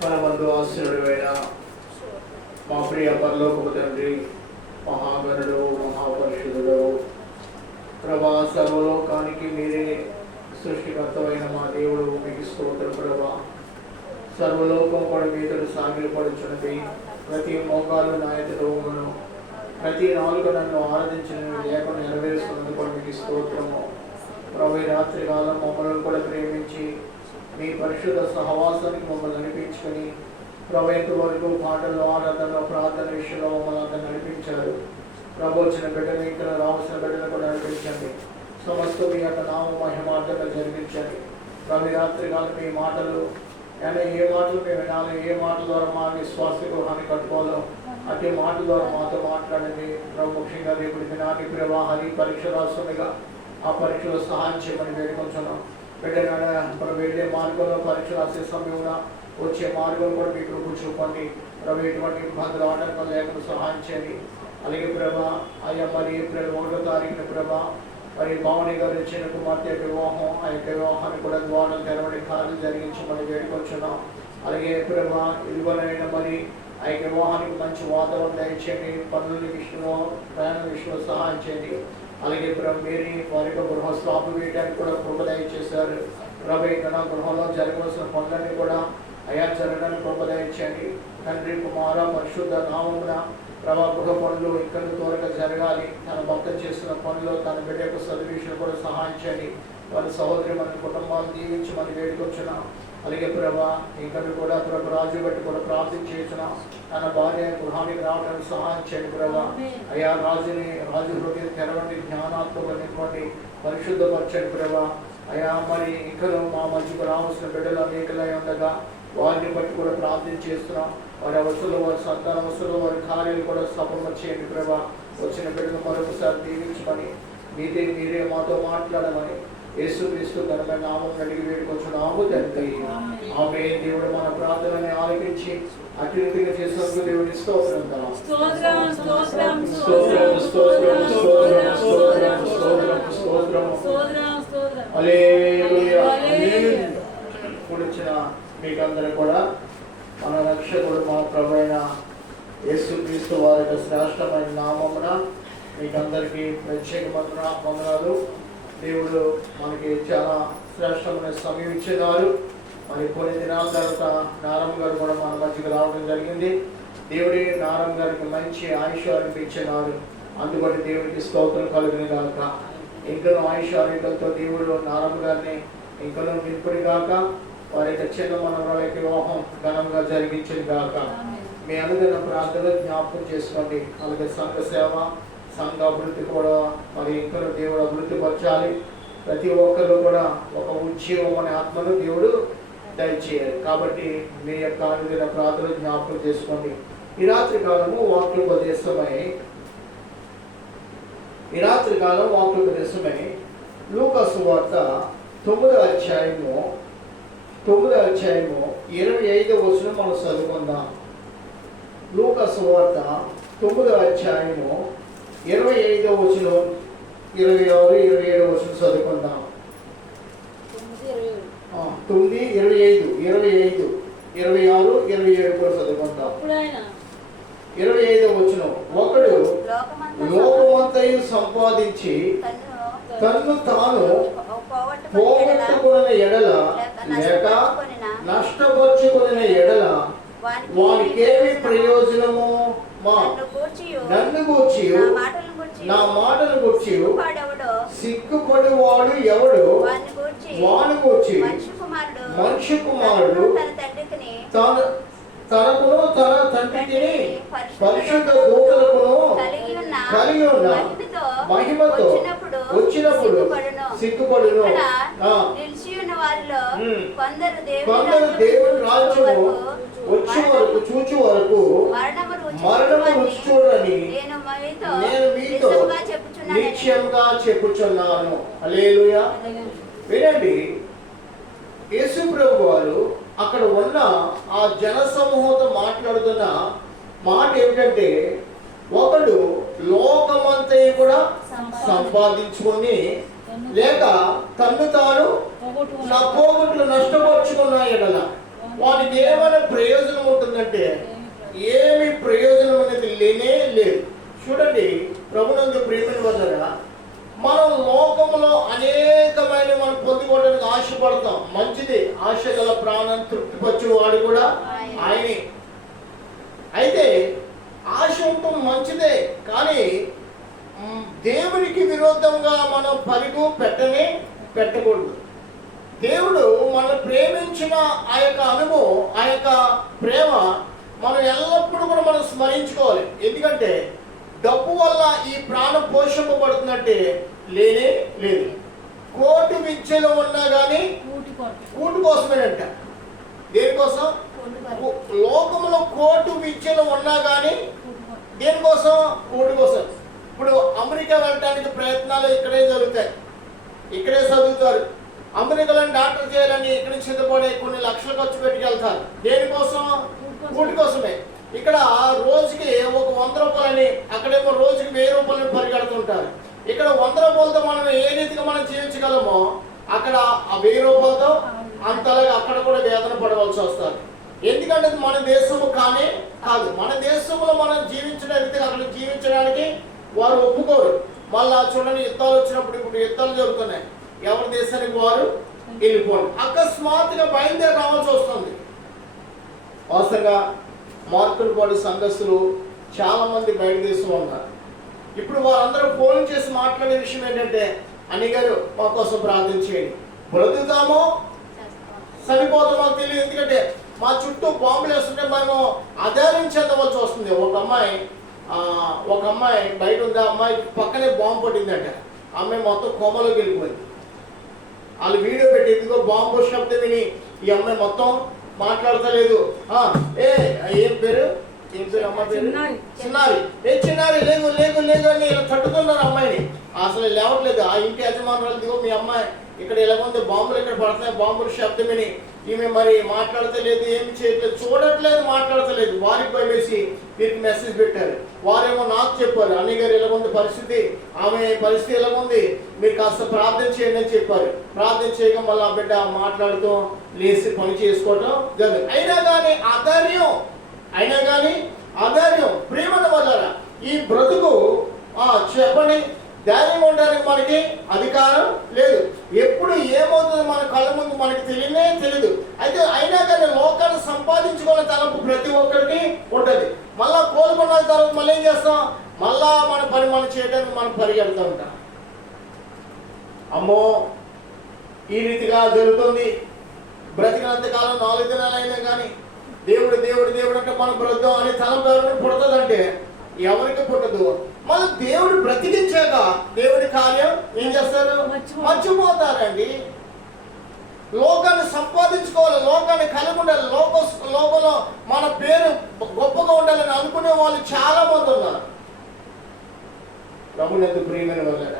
మనమందు ఆశీర్వైన మా ప్రియ పరలోకపు తండ్రి, మహాగణుడు, మహాపరిషుడు, ప్రభా, సర్వలోకానికి మీరే సృష్టికర్తమైన మా దేవుడు, మీకు స్తోత్రం ప్రభా. సర్వలోకం కూడా మీతడు సాగిలపడుచున్నది. ప్రతి మోకాలు నా ఎదుట ఉంగును, ప్రతి నాలుగు నన్ను ఆరాధించిన లేఖను నెరవేరుస్తున్నందుకు కూడా మీకు స్తోత్రము ప్రభు. రాత్రి కాలం మమ్మల్ని కూడా ప్రేమించి మీ పరిశుద్ధ సహవాసానికి మమ్మల్ని నడిపించుకొని ప్రభు వరకు పాటలు, ఆరాధన, ప్రార్థన విషయంలో మమ్మల్ని అంతా నడిపించారు ప్రభు. వచ్చిన బిడ్డలు ఇంకా రావాల్సిన బిడ్డలు కూడా నడిపించండి. సమస్త మీ యొక్క నామ మహిమార్థంగా జరిగించండి ప్రభు. రాత్రి కాలం మీ మాటలు అయినా ఏ మాటలు మేము వినాలి, ఏ మాటల ద్వారా మా విశ్వాస గృహాన్ని కట్టుకోవాలో అట్టి మాటల ద్వారా మాతో మాట్లాడండి ప్రభు. ముఖ్యంగా రేపు దినానికి ప్రవాహాన్ని పరీక్ష రాస్తుండగా ఆ పరీక్షలో సహాయం చేయమని వేడుకొంచున్నాం. బిడ్డగా ప్రభు వెళ్ళే మార్గంలో పరీక్ష రాసే సమయంలో వచ్చే మార్గం కూడా మీ కృప చూపండి ప్రభు. ఎటువంటి ఇబ్బందులు, ఆటంకాలు లేకుండా సహాయం చేయండి. అలాగే ప్రభా, అయ్యా మరి ఏప్రిల్ 1వ తారీఖున ప్రభా మరి భావని గారు ఇచ్చిన కుమార్తె వివాహం, ఆ యొక్క వివాహాన్ని కూడా ద్వారాలు తెరవని కార్యాలు జరిగించమని వేడుకొచ్చున్నాం. అలాగే ప్రభా, ఇదిగోనైనా మరి ఆ యొక్క వివాహానికి మంచి వాతావరణం దయచేయండి. పనుల విషయంలో, ప్రయాణ విషయంలో సహాయం చేయండి. అలాగే ప్రభు మీరి వారి యొక్క గృహస్థాపన వేయడానికి కూడా కృప దయచేశారు ప్రభు. ఇక్కడ గృహంలో జరగవలసిన పనులన్నీ కూడా అయా జరగడానికి కృప దయచేయండి తండ్రి. కుమార పరిశుద్ధ నామమున ప్రభా, గృహ పనులు ఇక్కడ త్వరగా జరగాలి. తన భక్తం చేస్తున్న పనులు, తన బిడ్డ యొక్క సర్వీసులు కూడా సహాయం చేయండి. వారి సహోదరి మన కుటుంబాలు దీవించి మనం వేడుకొచ్చున్నాం. అలాగే ప్రభా, ఇక్కడ కూడా ప్రభు రాజు బట్టి కూడా ప్రార్థన చేస్తున్నాం. తన భార్య గృహానికి రావడానికి సహాయం చేయండి ప్రభా. అయా రాజు హృదయం తెరవండి, జ్ఞానాత్మక నింపండి, పరిశుద్ధపరచండి ప్రభా. అయా మరి ఇక్కడ మా మధ్యకు రావాల్సిన బిడ్డలు అనేకలై ఉండగా వారిని బట్టి కూడా ప్రార్థన చేస్తున్నాం. వారి అవసరంలో, వారి సంతాన అవసరంలో, వారి కార్యాలు కూడా సఫలం చేయండి ప్రభా. వచ్చిన బిడ్డలు మరొకసారి దీవించమని, మీరే మాతో మాట్లాడమని యేసుక్రీస్తు ఘనమైన నామం కలిగి వేడుకొచ్చున్నాము తండ్రి. ఆమేన్. దేవుడు మన ప్రార్థనని ఆలకించి అటు రీతిగా చేసినందుకు దేవుని స్తోత్రం. కూడిచిన మీకందరూ కూడా మన రక్షకుడు, మా ప్రభువైన యేసుక్రీస్తు వారి యొక్క శ్రేష్టమైన నామమున మీకందరికీ ప్రత్యేకమైన వందనాలు. దేవుడు మనకి చాలా శ్రేష్టమైన సమయం ఇచ్చేవారు. మరి కొన్ని దినాల తర్వాత నారమ్మ గారు కూడా మన మధ్యకి రావడం జరిగింది. దేవుడి నారమ్మ గారికి మంచి ఆయుష్ అనిపించేవారు. అందుబట్టి దేవుడికి స్తోత్రం కలిగిన గాక. ఇంకనూ ఆయుష్ ఆరోగ్యాలతో దేవుడు నారమ్మ గారిని ఇంకనూ నింపుడి గాక. వారి యొక్క చిన్న మనవరాలకి వివాహం ఘనంగా జరిగించింది గాక. మీ అనుదిన ప్రార్థనలు జ్ఞాపకం చేసుకోండి. అలాగే సంఘ సేవ, సంఘ అభివృద్ధి కూడా మరి ఇంకా దేవుడు అభివృద్ధి పరచాలి. ప్రతి ఒక్కరు కూడా ఒక ఉద్యోగం అనే ఆత్మను దేవుడు దయచేయాలి. కాబట్టి మీ యొక్క అనుదిన ప్రార్థనలు జ్ఞాపకం చేసుకోండి. ఈ రాత్రి కాలం వాక్యోపదేశమై లూకా సువార్త 9వ అధ్యాయము 25వ వచనం మనం చదువుకుందాం. లూకా సువార్త 9వ అధ్యాయము 25వ వచనం, 26, 27వ వచనం చదువుకుందాం. 9, 25, 26, 27 కూడా చదువుకుందాం. 25వ వచనం, ఒకడు లోకమంతయు సంపాదించి తన్ను తాను పోగొట్టుకున్న ఎడల లేక నష్టపరుచుకున్న ఎడల వానికేమి ప్రయోజనము? నన్ను గూర్చి నా మాటలు గూర్చి సిగ్గుపడివాడు ఎవడు? వాని గూర్చి మనిషి కుమారుడు తనకును తన తండ్రికి పరిశుద్ధ దూతలకును కలిగి ఉన్న మహిమతో వచ్చినప్పుడు సిగ్గుపడును. కొందరు దేవుని రాజ్యము వచ్చే వరకు చూచు వరకు మరణము రుచి చూడని నేను మీతో నిశ్చయంగా చెప్పుచున్నాను. హల్లెలూయా. వినండి, యేసు ప్రభు వారు అక్కడ ఉన్న ఆ జన సమూహంతో మాట్లాడుతున్న మాట ఏమిటంటే, ఒకడు లోకమంతయు కూడా సంపాదించుకొని లేక తన్ను తాను నా పోగొట్లు నష్టపరుచుకున్న ఎడల వానికి ఏమైనా ప్రయోజనం ఉంటుందంటే ఏమి ప్రయోజనం అనేది లేనే లేదు. చూడండి, ప్రభునందు ప్రియమైన వాళ్ళరా, మనం లోకంలో అనేకమైన మనం పొందుకోవడానికి ఆశపడతాం. మంచిది, ఆశ గల ప్రాణం తృప్తిపరచు వాడు కూడా ఆయనే. అయితే ఆశ ఉండటం మంచిదే, కానీ దేవునికి విరోధంగా మనం పరుగు పెట్టకూడదు. దేవుడు మనం ప్రేమించిన ఆ యొక్క అనుభవం, ఆ యొక్క ప్రేమ మనం ఎల్లప్పుడూ కూడా మనం స్మరించుకోవాలి. ఎందుకంటే డబ్బు వల్ల ఈ ప్రాణం పోషింపబడుతుందంటే లేనే లేదు. కోటి విద్యలో ఉన్నా కానీ కూటు కోసమేనంట. దేనికోసం? లోకంలో కోటి విద్యలో ఉన్నా కానీ దేనికోసం? కూటు కోసం. ఇప్పుడు అమెరికా వెళ్ళడానికి ప్రయత్నాలు ఇక్కడే జరుగుతాయి, ఇక్కడే చదువుతారు. అమెరికాలో డాక్టర్ చేయాలని ఇక్కడి నుంచి సిద్ధపడే కొన్ని లక్షలు ఖర్చు పెట్టుకెళ్తారు. దేనికోసం? కూటి కోసమే. ఇక్కడ రోజుకి ఒక 100 రూపాయలని, అక్కడేమో రోజుకి 1000 రూపాయలని పరిగెడుతుంటారు. ఇక్కడ 100 రూపాయలతో మనం ఏ రీతిగా మనం జీవించగలమో అక్కడ ఆ 1000 రూపాయలతో అంతలాగా అక్కడ కూడా వేదన పడవలసి వస్తుంది. ఎందుకంటే మన దేశము కానే కాదు. మన దేశంలో మనం జీవించిన రీతిగా అక్కడ జీవించడానికి వారు ఒప్పుకోరు. మళ్ళా చూడండి, యుద్ధాలు వచ్చినప్పుడు, ఇప్పుడు యుద్ధాలు జరుగుతున్నాయి, ఎవరి దేశానికి వారు వెళ్ళిపోండి. అకస్మాత్తుగా బయలుదేరి రావాల్సి వస్తుంది. వాస్తవంగా మార్కులపాడు సంఘస్థులు చాలా మంది బయట దేశంలో ఉన్నారు. ఇప్పుడు వారందరూ ఫోన్ చేసి మాట్లాడే విషయం ఏంటంటే, అన్ని గారు మా కోసం ప్రార్థన చేయండి, బ్రతుకుతామో చనిపోతామో తెలియదు. ఎందుకంటే మా చుట్టూ బాంబులు వేస్తుంటే మేము అధైర్యం చెందవలసి వస్తుంది. ఒక అమ్మాయి బయట ఉంది, ఆ అమ్మాయి పక్కనే బాంబు పట్టిందంట. అమ్మాయి మొత్తం కోమలోకి వెళ్ళిపోయింది. వాళ్ళు వీడియో పెట్టి, ఇదిగో బాంబు శబ్దం విని ఈ అమ్మాయి మొత్తం మాట్లాడతలేదు. ఏం పేరు అమ్మాయి పేరు? చిన్నారి. చిన్నారి, లేగు లేగు లేగు అని తట్టుతున్నారు అమ్మాయిని. అసలు లేవట్లేదు. ఆ ఇంటి యజమానురాలు, ఇదిగో మీ అమ్మాయి ఇక్కడ ఎలాగొంది, బాంబులు ఇక్కడ పడుతున్నాయి, బాంబులు శబ్దం విని ఈమె మరి మాట్లాడతలేదు, ఏమి చేయట్లేదు, చూడట్లేదు, మాట్లాడతలేదు. వారికి భయమేసి వీరికి మెసేజ్ పెట్టారు. వారేమో నాకు చెప్పారు, అన్నయ్య గారు ఎలాగుంది పరిస్థితి, ఆమె పరిస్థితి ఎలాగుంది, మీరు కాస్త ప్రార్థన చేయండి అని చెప్పారు. ప్రార్థన చేయగా మళ్ళీ ఆ బిడ్డ మాట్లాడుతూ లేచి పని చేసుకోవటం జరిగింది. అయినా కానీ ఆధార్యం ప్రేమను వల్ల ఈ బ్రతుకు చెప్పండి, ధైర్యం ఉండడానికి మనకి అధికారం లేదు. ఎప్పుడు ఏమవుతుందో మన కళ్ళ ముందు మనకి తెలియదు. అయితే అయినా కానీ లోకాన్ని సంపాదించుకునే తలంపు ప్రతి ఒక్కరికి ఉంటుంది. మళ్ళా కోలుకున్న తర్వాత మళ్ళీ ఏం చేస్తాం? మళ్ళా మన పని మనం చేయడానికి మనం పరిగెడుతూ ఉంటాం. అమ్మో, ఈ రీతిగా జరుగుతుంది. బ్రతికినంతకాలం 4 దినాలు అయినా కానీ దేవుడు దేవుడు దేవుడు అంటే మనం బ్రతుకుతాం అనే తలంపు ఎవరికి పుడుతుందంటే ఎవరికి పుట్టదు. మళ్ళీ దేవుడు బ్రతికించాక దేవుడి కార్యం ఏం చేస్తారు? మర్చిపోతారండి. లోకాన్ని సంపాదించుకోవాలి, లోకాన్ని కలిగి ఉండాలి, లోకంలో మన పేరు గొప్పగా ఉండాలని అనుకునే వాళ్ళు చాలా మంది ఉన్నారు. ప్రభునందు ప్రియమైన వాళ్ళ,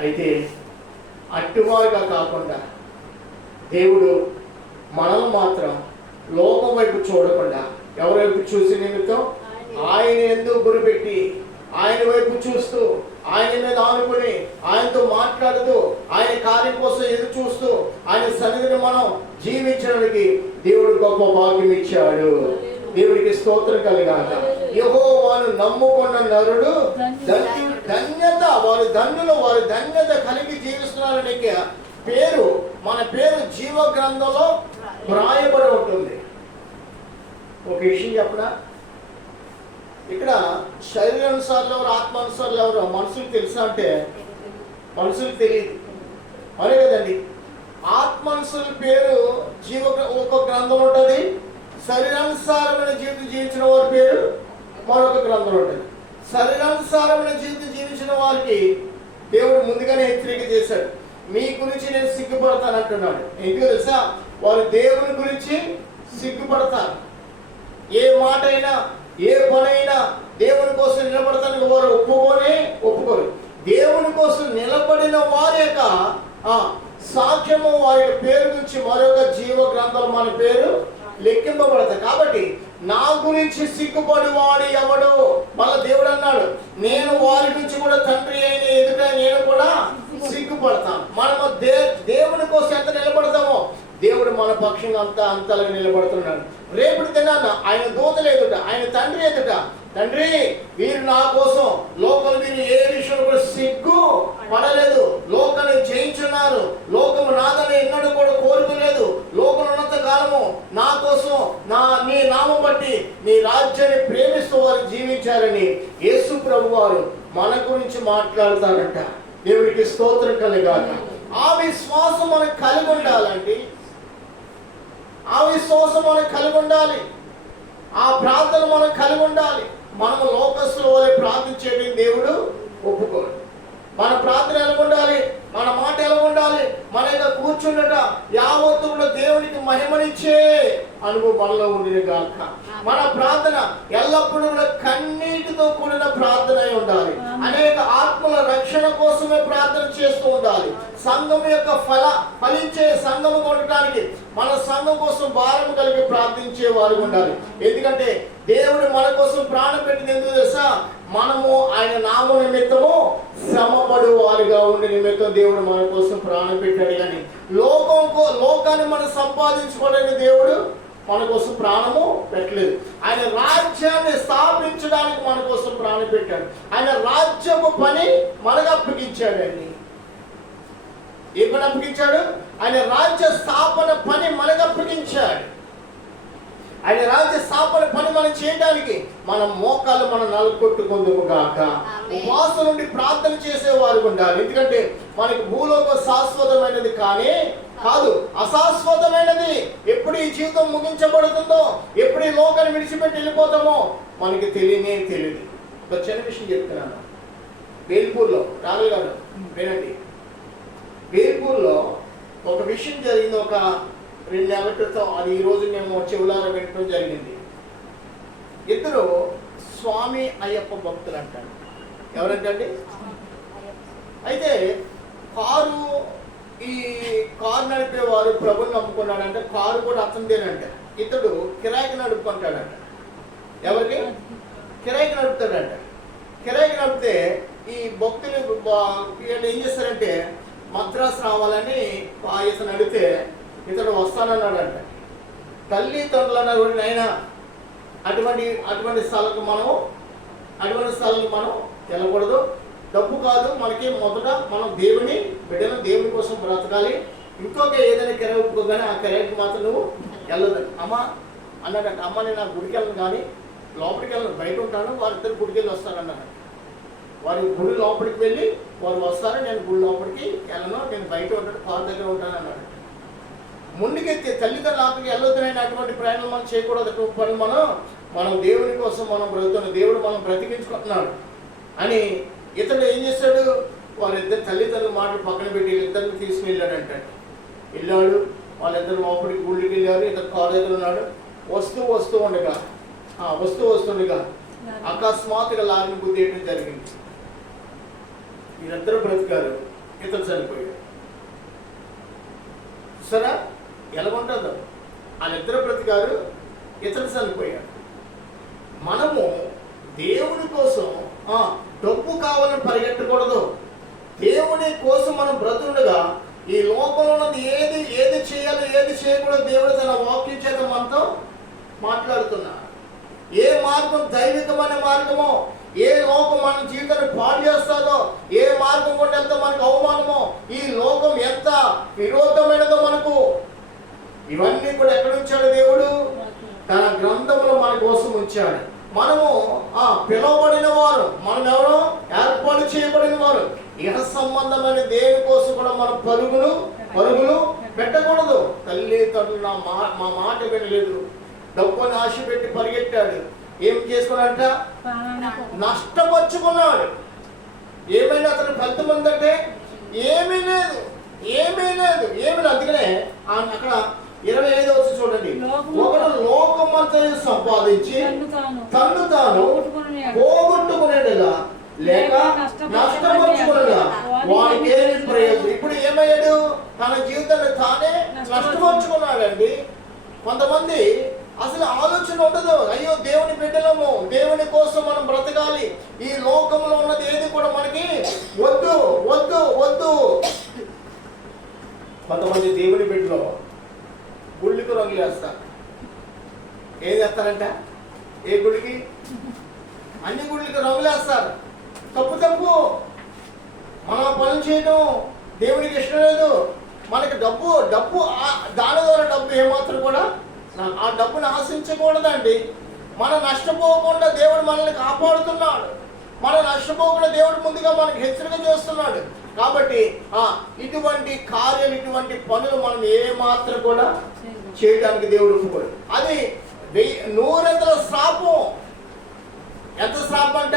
అయితే అట్టువారుగా కాకుండా దేవుడు మనల్ని మాత్రం లోకం వైపు చూడకుండా ఎవరి వైపు చూసి నిమిత్తం ఆయన యందు గురిపెట్టి ఆయన వైపు చూస్తూ ఆయన మీద ఆనుకుని ఆయనతో మాట్లాడుతూ ఆయన కార్యం కోసం ఎదురు చూస్తూ ఆయన సన్నిధిని మనం జీవించడానికి దేవుడు గొప్ప భాగ్యం ఇచ్చాడు. దేవుడికి స్తోత్రం కలుగాక. యెహోవాను నమ్ముకున్న నరుడు ధన్యత, వారి ధన్యులు, వారి ధన్యత కలిగి జీవిస్తున్నారనే పేరు, మన పేరు జీవ గ్రంథంలో వ్రాయబడి ఉంటుంది. ఒక విషయం చెప్పనా, ఇక్కడ శరీరానుసారులు ఎవరు, ఆత్మానుసారులు ఎవరు మనుషులకు తెలుసా అంటే మనుషులకు తెలియదు. అదే కదండి, ఆత్మనుసుల పేరు ఒక గ్రంథం ఉంటుంది, శరీరానుసారమైన జీవితం జీవించిన వారి పేరు మరొక గ్రంథం ఉంటుంది. శరీరానుసారమైన జీవితం జీవించిన వారికి దేవుడు ముందుగానే హెచ్చరిక చేశాడు, మీ గురించి నేను సిగ్గుపడతాను అంటున్నాడు. ఎందుకు తెలుసా? వారు దేవుని గురించి సిగ్గుపడతారు. ఏ మాట అయినా ఏ పనైనా దేవుని కోసం నిలబడతానికి వారు ఒప్పుకోరు. కోసం నిలబడిన వారి యొక్క సాక్ష్యము, వారి పేరు గురించి మరొక జీవ గ్రంథంలో మన పేరు లెక్కింపబడతాయి. కాబట్టి నా గురించి సిగ్గుపడి వాడు ఎవడు? మళ్ళా దేవుడు అన్నాడు, నేను వారి గురించి కూడా తండ్రి అయిన ఎదుట నేను కూడా సిగ్గుపడతాను. మనము దేవుని కోసం ఎంత నిలబడతామో దేవుడు మన పక్షంగా అంతలాగా నిలబడుతున్నాడు. రేపటి దినాన ఆయన దూతలు ఎదుట, ఆయన తండ్రి ఎదుట, తండ్రి వీరు నా కోసం లోకం, వీరు ఏ విషయంలో కూడా సిగ్గు పడలేదు, లోకాన్ని జయించున్నారు, లోకము నాదని ఎన్నడూ కూడా కోరుకోలేదు, లోకం ఉన్నంత కాలము నా కోసం నీ నామం బట్టి నీ రాజ్యాన్ని ప్రేమిస్తూ వారు జీవించారని యేసు ప్రభు వారు మన గురించి మాట్లాడతారంట. దేవుడికి స్తోత్రం కలగాక. ఆ విశ్వాసం మనకు కలిగి ఉండాలండి, ఆ విశ్వాసం మనకు కలిగి ఉండాలి, ఆ ప్రార్థన మనకు కలిగి ఉండాలి. మనము లోకస్తుల వలె ప్రార్థించేది దేవుడు ఒప్పుకోడు. మన ప్రార్థన ఎలా ఉండాలి, మన మాట ఎలా ఉండాలి, మన యొక్క కూర్చుండట యావత్తు కూడా దేవునికి మహిమనిచ్చే అనుభవం మనలో ఉండిన గాక. మన ప్రార్థన ఎల్లప్పుడూ కూడా కన్నీటితో కూడిన ప్రార్థన అయి ఉండాలి. అనేక ఆత్మల రక్షణ కోసమే ప్రార్థన చేస్తూ ఉండాలి. సంఘం యొక్క ఫలించే సంఘము ఉండటానికి మన సంఘం కోసం భారం కలిగి ప్రార్థించే వారు ఉండాలి. ఎందుకంటే దేవుడు మన కోసం ప్రాణం పెట్టింది ఎందుకు తెలుసా? మనము ఆయన నామ నిమిత్తము శ్రమపడు వారిగా ఉండే నిమిత్తం దేవుడు మన కోసం ప్రాణం పెట్టాడు. కానీ లోకాన్ని మనం సంపాదించుకోవడానికి దేవుడు మన కోసం ప్రాణము పెట్టలేదు. ఆయన రాజ్యాన్ని స్థాపించడానికి మన కోసం ప్రాణం పెట్టాడు. ఆయన రాజ్యపు పని మనకు అప్పగించాడండి. ఏ పని అప్పగించాడు? ఆయన రాజ్య స్థాపన పని మనకు అప్పగించాడు. ఆయన రాజ్య స్థాపన పని మనం చేయడానికి మన మోకాలు మనం నలుకొట్టుకుందుము గాక. ఉపవాసం నుండి ప్రార్థన చేసేవారు ఉండాలి. ఎందుకంటే మనకి భూలోకం శాశ్వతమైనది కానీ కాదు, అశాశ్వతమైనది. ఎప్పుడు ఈ జీవితం ముగించబడుతుందో, ఎప్పుడు ఈ లోకాన్ని విడిచిపెట్టి వెళ్ళిపోతామో మనకి తెలియదు. ఒక చిన్న విషయం చెప్తున్నాను. బేల్పూర్లో రాఘల్ గారు వినండి, బేల్పూర్లో ఒక విషయం జరిగింది. ఒక 2 నెలల క్రితం, అది ఈరోజు మేము చెవులారా వినడం జరిగింది. ఇద్దరు స్వామి అయ్యప్ప భక్తులు అంటారు. ఎవరంటండి? అయితే ఈ కారు నడిపేవారు ప్రభుని నమ్ముకున్నాడంట. కారు కూడా అతనిదేనంట. ఇతడు కిరాయికి నడుపుకుంటాడంట. ఎవరికి? కిరాయికి నడుపుతాడంట. కిరాయికి నడిపితే ఈ భక్తులు ఏం చేస్తారంటే మద్రాసు రావాలని ఇతను అడిగితే ఇతడు వస్తానన్నాడంట. తల్లిదండ్రులు అన్నారు, అయినా అటువంటి స్థలాలకు మనం వెళ్ళకూడదు. డబ్బు కాదు మనకి, మొదట మనం దేవుని కోసం బ్రతకాలి. ఇంకొక ఏదైనా కిరాయి ఒప్పుకోగానే ఆ కిరాయికి మాత్రం నువ్వు వెళ్ళదండి. అమ్మ అన్నాడంట. అమ్మ నేను నా గుడికి వెళ్ళను, కానీ లోపలికి వెళ్ళను, బయట ఉంటాను, వారిద్దరు గుడికి వెళ్ళి వస్తానన్నాడు. వారి గుడి లోపలికి వెళ్ళి వారు వస్తారు, నేను గుడి లోపలికి వెళ్ళను, నేను బయట ఉంటాను, కారు దగ్గర ఉంటాను అన్నాడు. ముందుకెత్తే తల్లిదండ్రులు ఆపకి వెళ్ళొద్దునైనా అటువంటి ప్రయాణం మనం చేయకూడదు. పని మనం దేవుని కోసం మనం బ్రతుకుతున్నాం, దేవుడు మనం బ్రతికించుకుంటున్నాడు అని ఇతడు ఏం చేశాడు? వారిద్దరు తల్లిదండ్రుల మాటలు పక్కన పెట్టి ఇద్దరిని తీసుకుని వెళ్ళాడంట. వెళ్ళాడు, వాళ్ళిద్దరు లోపలికి గుళ్ళకి వెళ్ళారు. ఇతను కారు దగ్గర ఉన్నాడు. వస్తూ ఉండగా అకస్మాత్తుగా లారీని గుద్దేయడం జరిగింది. వీరిద్దరు బ్రతికారు, ఇతను చనిపోయాడు. సరే ఎలాగుంటుందో, వాళ్ళిద్దరు బ్రతికారు, ఇతను చనిపోయాడు. మనము దేవుని కోసం డబ్బు కావాలని పరిగెట్టకూడదు. దేవుని కోసం మనం బ్రతుండగా ఈ లోకంలో ఉన్నది ఏది చేయాలో ఏది చేయకూడదు దేవుడు తన వాక్యం చేత మనతో మాట్లాడుతున్నాడు. ఏ మార్గం దైవికమైన మార్గమో, ఏ లోకం మన జీవితాన్ని పాడు చేస్తుందో, ఏ మార్గం కూడా ఎంత మనకు అవమానమో, ఈ లోకం ఎంత విరోధమైనదో మనకు, ఇవన్నీ కూడా ఎక్కడ ఉంచాడు దేవుడు? తన గ్రంథంలో మన కోసం ఉంచాడు. మనము పిలువబడిన వారు, మనం ఎవరో ఏర్పాటు చేయబడిన వారు. ఇహ సంబంధమైన దేని కోసం కూడా మనం పరుగులు పెట్టకూడదు. తల్లిదండ్రులు మా మాట వినలేదు, డబ్బుని ఆశ పెట్టి పరిగెట్టాడు. ఏం చేసుకున్నాడంట? నష్టపరుచుకున్నాడు. ఏమైనా అతను పెద్దమంది అంటే ఏమీ లేదు. అందుకనే అక్కడ 25 వచ్చి చూడండి, ఒకడు లోకమంతా సంపాదించి తన్ను తాను పోగొట్టుకునేలా లేక నష్టపరుచుకునేలా తన జీవితాన్ని తానే నష్టపరుచుకున్నాడండి. కొంతమంది అసలు ఆలోచన ఉండదు, అయ్యో దేవుని బిడ్డలము, దేవుని కోసం మనం బ్రతకాలి, ఈ లోకంలో ఉన్నది ఏది కూడా మనకి వద్దు వద్దు వద్దు. కొంతమంది దేవుని బిడ్డలో గుళ్ళకి రంగులు వేస్తారు. ఏం చేస్తారంట? ఏ గుడికి? అన్ని గుళ్ళకి రంగులు వేస్తారు. తప్పు తప్పు. మనం పనులు చేయడం దేవునికి ఇష్టం లేదు. మనకి డబ్బు దాని ద్వారా డబ్బు ఏమాత్రం కూడా ఆ డబ్బుని ఆశించకూడదండి. మనం నష్టపోకుండా దేవుడు మనల్ని కాపాడుతున్నాడు. మనం నష్టపోకుండా దేవుడు ముందుగా మనకి హెచ్చరిక చేస్తున్నాడు. కాబట్టి ఇటువంటి కార్యాలు, ఇటువంటి పనులు మనం ఏమాత్రం కూడా చేయడానికి దేవుడు ఒప్పుకోడు. అది 100 శ్రాపం. ఎంత శ్రాపం అంట?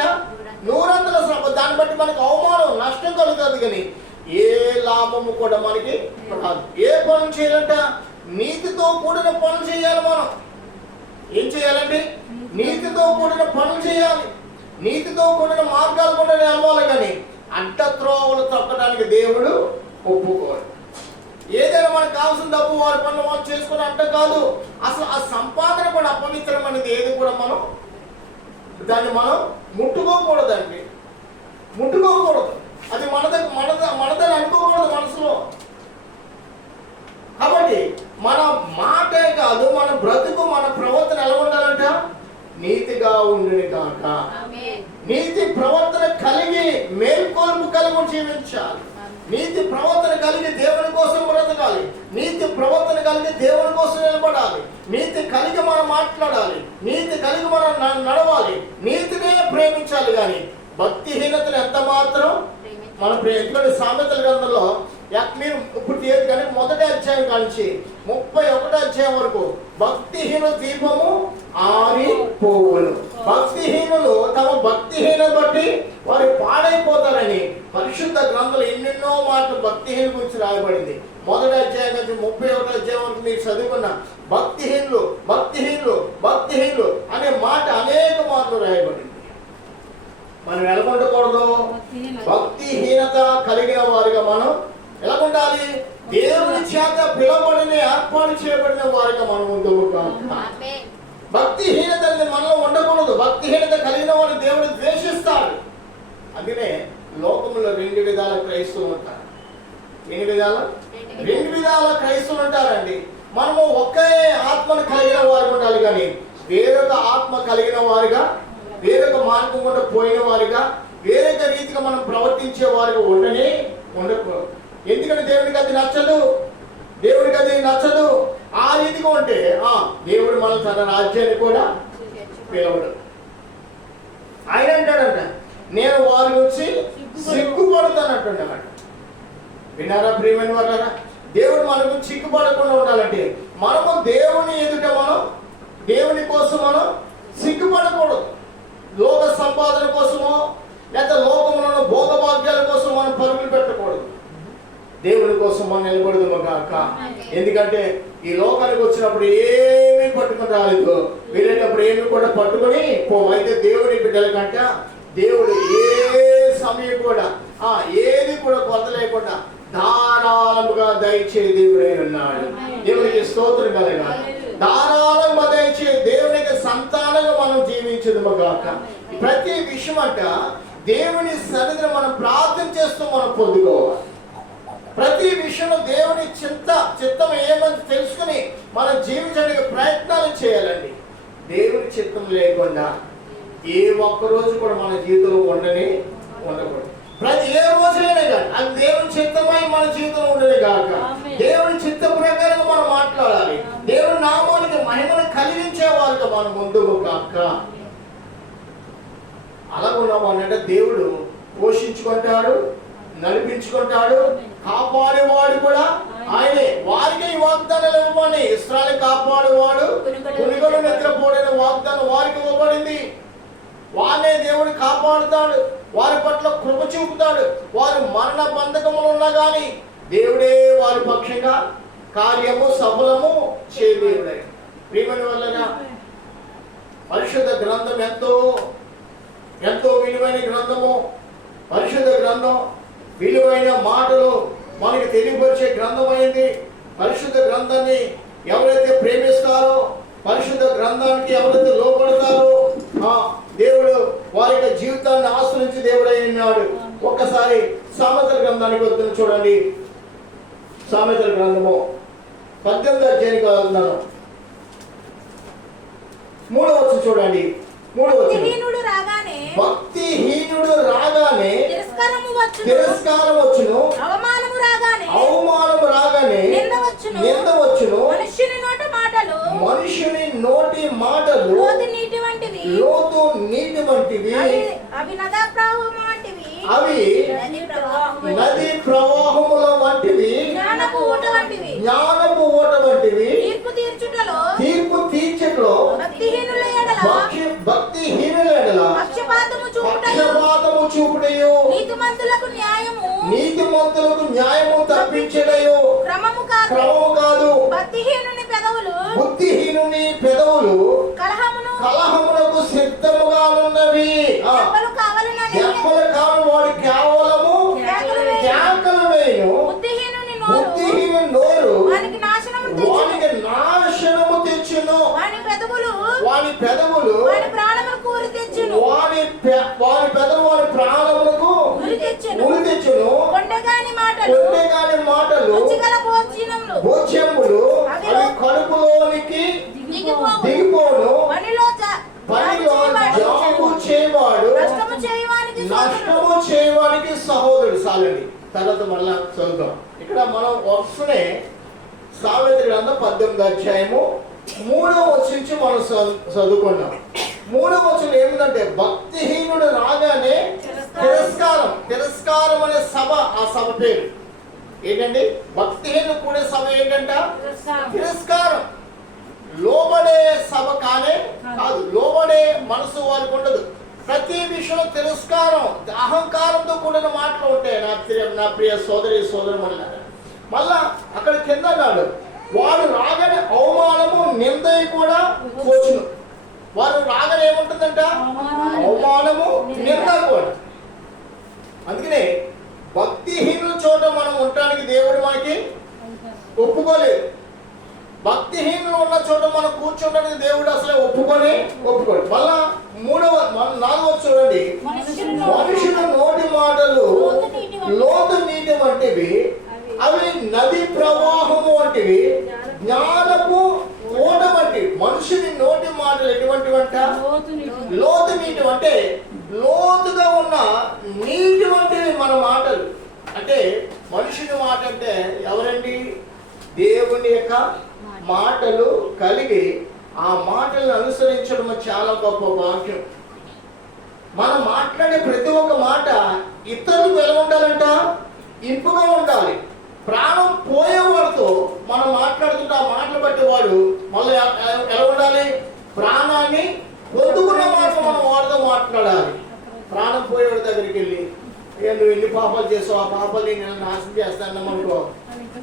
100 శ్రాపం. దాన్ని బట్టి మనకి అవమానం, నష్టం కలుగుతుంది, కానీ ఏ లాభము కూడా మనకి రాదు. ఏ పనులు చేయాలంట? నీతితో కూడిన పనులు చేయాలి. మనం ఏం చేయాలండి? నీతితో కూడిన పనులు చేయాలి. నీతితో కూడిన మార్గాలు కూడా నడవాలి, కానీ అడ్డ త్రోవలు తొక్కడానికి దేవుడు ఒప్పుకోడు. ఏదైనా మనకు కావాల్సిన డబ్బు వారి పనులు వాళ్ళు చేసుకుని అంట కాదు. అసలు ఆ సంపాదన కూడా అపవిత్రమైనది. ఏది కూడా మనం దాన్ని మనం ముట్టుకోకూడదండి, ముట్టుకోకూడదు. అది మనదని అనుకోకూడదు మనసులో. కాబట్టి మన మాటే కాదు, మన బ్రతుకు, మన ప్రవర్తన ఎలా ఉండాలంట? నీతిగా ఉండును కాక. నీతి ప్రవర్తన కలిగి, మేల్కొల్పు కలిగి జీవించాలి. నీతి ప్రవర్తన కలిగి దేవుని కోసం బ్రతకాలి. నీతి ప్రవర్తన కలిగి దేవుని కోసం నిలబడాలి. నీతి కలిగి మనం మాట్లాడాలి. నీతి కలిగి మనం నడవాలి. నీతినే ప్రేమించాలి, కానీ భక్తిహీనతను ఎంత మాత్రం మన ఎందుకంటే సామెతల గ్రంథంలో మీరు ఇప్పుడు లేదు, కానీ 1వ అధ్యాయం కానించి 31వ అధ్యాయం వరకు భక్తిహీన దీపము ఆరిపోవును. భక్తిహీనులు తమ భక్తిహీనత బట్టి వారు పాడైపోతారని పరిశుద్ధ గ్రంథంలో ఎన్నెన్నో మాటలు భక్తిహీన గురించి రాయబడింది. 1వ అధ్యాయం నుంచి 31వ అధ్యాయం వరకు మీరు చదువుకున్న భక్తిహీనులు భక్తిహీనులు భక్తిహీనులు అనే మాట అనేక మాటలు రాయబడింది. మనం ఎలా ఉండకూడదు? భక్తిహీనత కలిగిన వారిగా మనం ఎలా ఉండాలి? దేవుని చేత పిలవబడిన, ఏర్పాటు చేయబడిన వారిగా మనం ఉండవు. భక్తిహీనత మనలో ఉండకూడదు. భక్తిహీనత కలిగిన వారు దేవుడు ద్వేషిస్తాడు. అందుకనే లోకంలో 2 విధాల క్రైస్తవులు ఉంటారు. ఎన్ని విధాల? 2 విధాల క్రైస్తవులు ఉంటారండి. మనము ఒకే ఆత్మను కలిగిన వారు ఉండాలి, కానీ వేరొక ఆత్మ కలిగిన వారిగా, వేరొక మార్గం కూడా పోయిన వారిగా, వేరొక రీతిగా మనం ప్రవర్తించే వారిగా ఉండకూడదు. ఎందుకంటే దేవుడికి అది నచ్చదు. దేవుడికి అది నచ్చదు. ఆ రీతిగా ఉంటే దేవుడు మనం తన రాజ్యాన్ని కూడా పిలవడు. ఆయన అంటాడంట, నేను వారి నుంచి సిగ్గుపడతానంటున్నాడు. విన్నారా ప్రియమైన వాళ్ళారా? దేవుడు మన గురించి సిగ్గుపడకుండా ఉండాలంటే మనము దేవుని ఎదుట, మనం దేవుని కోసం మనం సిగ్గుపడకూడదు. లోక సంపాదన కోసమో లేదా లోకంలో భోగభాగ్యాల కోసం మనం పరుగులు పెట్టకూడదు. దేవుని కోసం మనం నిలబడదు కాక. ఎందుకంటే ఈ లోకానికి వచ్చినప్పుడు ఏమీ పట్టుకుని రాలేదు, వెళ్ళేటప్పుడు ఏమి కూడా పట్టుకొని అయితే దేవుని బిడ్డల కంట దేవుడు ఏ సమయం కూడా ఏది కూడా కొరత లేకుండా ధారాళముగా దయచే దేవుడై ఉన్నాడు. దేవునికి స్తోత్రం కలగాలి. ధారాళంగా దయచే దేవునికి సంతానంగా మనం జీవించదు గాక. ప్రతి విషయం అంట దేవుని సన్నిధిని మనం ప్రార్థన చేస్తూ మనం పొందుకోవాలి. ప్రతి విషయంలో దేవుని చిత్తం ఏమని తెలుసుకుని మనం జీవించడానికి ప్రయత్నాలు చేయాలండి. దేవుని చిత్తం లేకుండా ఏ ఒక్కరోజు కూడా మన జీవితంలో ఉండకూడదు. ప్రతి ఏ రోజైనా కానీ అది దేవుని చిత్తమై మన జీవితంలో ఉండేది కాక. దేవుని చిత్త ప్రకారంగా మనం మాట్లాడాలి. దేవుని నామానికి మహిమను కలిగించే వారికి మనం ముందుకు కాక. అలాగున్నామనంటే దేవుడు పోషించుకుంటాడు, నడిపించుకుంటాడు, కాపాడేవాడు కూడా ఆయనే. వారికి ఈ వాగ్దానాలు ఇవ్వమని ఇశ్రాయేలు కాపాడేవాడు, పులిగొలు నిద్రపోడైన వాగ్దానం వారికి ఇవ్వబడింది. వారినే దేవుడు కాపాడుతాడు, వారి పట్ల కృప చూపుతాడు. వారు మరణ బంధకములు ఉన్నా కానీ దేవుడే వారి పక్షంగా కార్యము సఫలము చేయదేవుడే. ప్రియమైన వల్ల పరిశుద్ధ గ్రంథం ఎంతో విలువైన గ్రంథము. పరిశుద్ధ గ్రంథం విలువైన మాటలు మనకి తెలియపరిచే గ్రంథమైంది. పరిశుద్ధ గ్రంథాన్ని ఎవరైతే ప్రేమిస్తారో, పరిశుద్ధ గ్రంథానికి ఎవరైతే లోపడతారో దేవుడు వారి యొక్క జీవితాన్ని ఆశ్రయించి దేవుడై ఉన్నాడు. ఒక్కసారి సామెతల గ్రంథానికి వద్దని చూడండి. సామెతల గ్రంథము 18వ అధ్యాయానికి వెళ్తున్నాను. 3వ వచనం చూడండి. 3వ వచనం, భక్తిహీనుడు రాగానే తిరస్కారం వచ్చును, అవమానము రాగానే నింద వచ్చును. మనుషుని నోటి మాటలు లోతు నీటి వంటివి, అవి నది ప్రవాహముల వంటివి, జ్ఞానపు ఊట వంటివి. తీర్పు తీర్చుటలో భక్తిహీనుల ఎడల పక్షపాతము చూపుటయు, నీతిమంతులకు న్యాయము తప్పించడయు క్రమము కాదు. బుద్ధిహీనుని పెదవులు కలహమునకు సిద్ధముగానున్నవి. దెబ్బలు కావాలి వాడు కేవలము కేకలు వేయు. బుద్ధిహీనుని నోరు వానికి నాశనము తెచ్చును. వాని పెదవులు వాని పెదవులు వాని ప్రాణములకు ఉరి తెచ్చును. ఉరి తెచ్చును. కొండగాని మాటలు భోజ్యములు అవి కడుపులోనికి దిగిపోను. పనిలో జాము చేయవాడు నష్టము చేయవానికి సహోదరుడు. సాలండి. తర్వాత మళ్ళా చదువుతాం. ఇక్కడ మనం వరుసనే సామెతల గ్రంథం 18వ అధ్యాయము 3వ వచనం నుంచి మనం చదువుకున్నాం. 3వ వచనం ఏమిటంటే, భక్తిహీనుడు రాగానే తిరస్కారం అనే సభ. ఆ సభ పేరు ఏంటండి? భక్తిహీనుడు కూడే సభ ఏంటంట? తిరస్కారం. లోబడే సభ కాదు. లోబడే మనసు వారికి ఉండదు. ప్రతి విషయంలో తిరస్కారం, అహంకారంతో కూడిన మాటలు ఉంటాయి. నా ప్రియ సోదరి మళ్ళా అక్కడ కింద అన్నాడు, వాడు రాగానే అవమానము నిందయి కూడా వచ్చును. వారు రాగానే ఏముంటుందంట? అవమానము నింద కూడా. అందుకనే భక్తిహీనుల చోట మనం ఉండటానికి దేవుడు మనకి ఒప్పుకోలేదు. భక్తిహీనులు ఉన్న చోట మనం కూర్చోడానికి దేవుడు అసలే ఒప్పుకోడు. మళ్ళా 4వ చూడండి, మనుషుల నోటి మాటలు లోతు నీటి వంటివి, అవి నది ప్రవాహము వంటివి, జ్ఞానపు ఊట వంటివి. మనుషుని నోటి మాటలు ఎటువంటివంట? లోతు నీటి, అంటే లోతుగా ఉన్న నీటి వంటివి మన మాటలు. అంటే మనుషుని మాట అంటే ఎవరండి? దేవుని యొక్క మాటలు కలిగి ఆ మాటలను అనుసరించడం చాలా గొప్ప భాగ్యం. మనం మాట్లాడే ప్రతి ఒక్క మాట ఇతరులకు ఎలా ఉండాలంట? ఇంపుగా ఉండాలి. ప్రాణం పోయేవాడితో మనం మాట్లాడుతుంటే ఆ మాటలు బట్టి వాడు మళ్ళీ ఎలా ఉండాలి? ప్రాణాన్ని పొందుకున్న మాట మనం వాడితో మాట్లాడాలి. ప్రాణం పోయేవాడి దగ్గరికి వెళ్ళి, నువ్వు ఎన్ని పాపాలు చేసావు, ఆ పాపాలు నేను నాశనం చేస్తానమ్మనుకో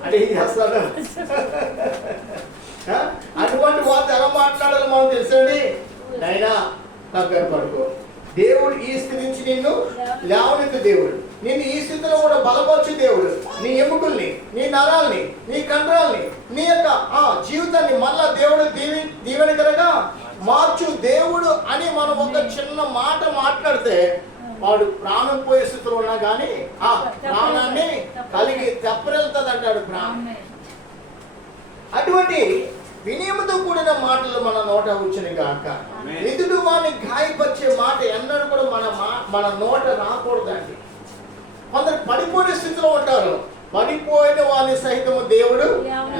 అంటే ఏం చేస్తాను? అటువంటి వాళ్ళు ఎలా మాట్లాడాలి మనం తెలుసండి. నైనా దగ్గర పడుకో, దేవుడు ఈ స్థితి నుంచి నిన్ను లేవనెత్తు. దేవుడు నిన్ను ఈ స్థితిలో కూడా బలపరచు. దేవుడు నీ ఎముకల్ని, నీ నరాల్ని, నీ కండరాల్ని, నీ యొక్క జీవితాన్ని మళ్ళా దేవుడు దీవెనకరగా మార్చు దేవుడు అని మనం ఒక చిన్న మాట మాట్లాడితే వాడు ప్రాణం పోయే స్థితిలో ఉన్నా కానీ ఆ ప్రాణాన్ని కలిగి తెప్పరెళ్తుంది అంటాడు ప్రాణం. అటువంటి వినయముతో కూడిన మాటలు మన నోట వచ్చినాయి కాక ఎదుటి వాడిని గాయపరిచే మాట ఎన్నడూ కూడా మన నోట రాకూడదండి. కొందరు పడిపోయే స్థితిలో ఉంటారు. పడిపోయిన వారిని సహితము దేవుడు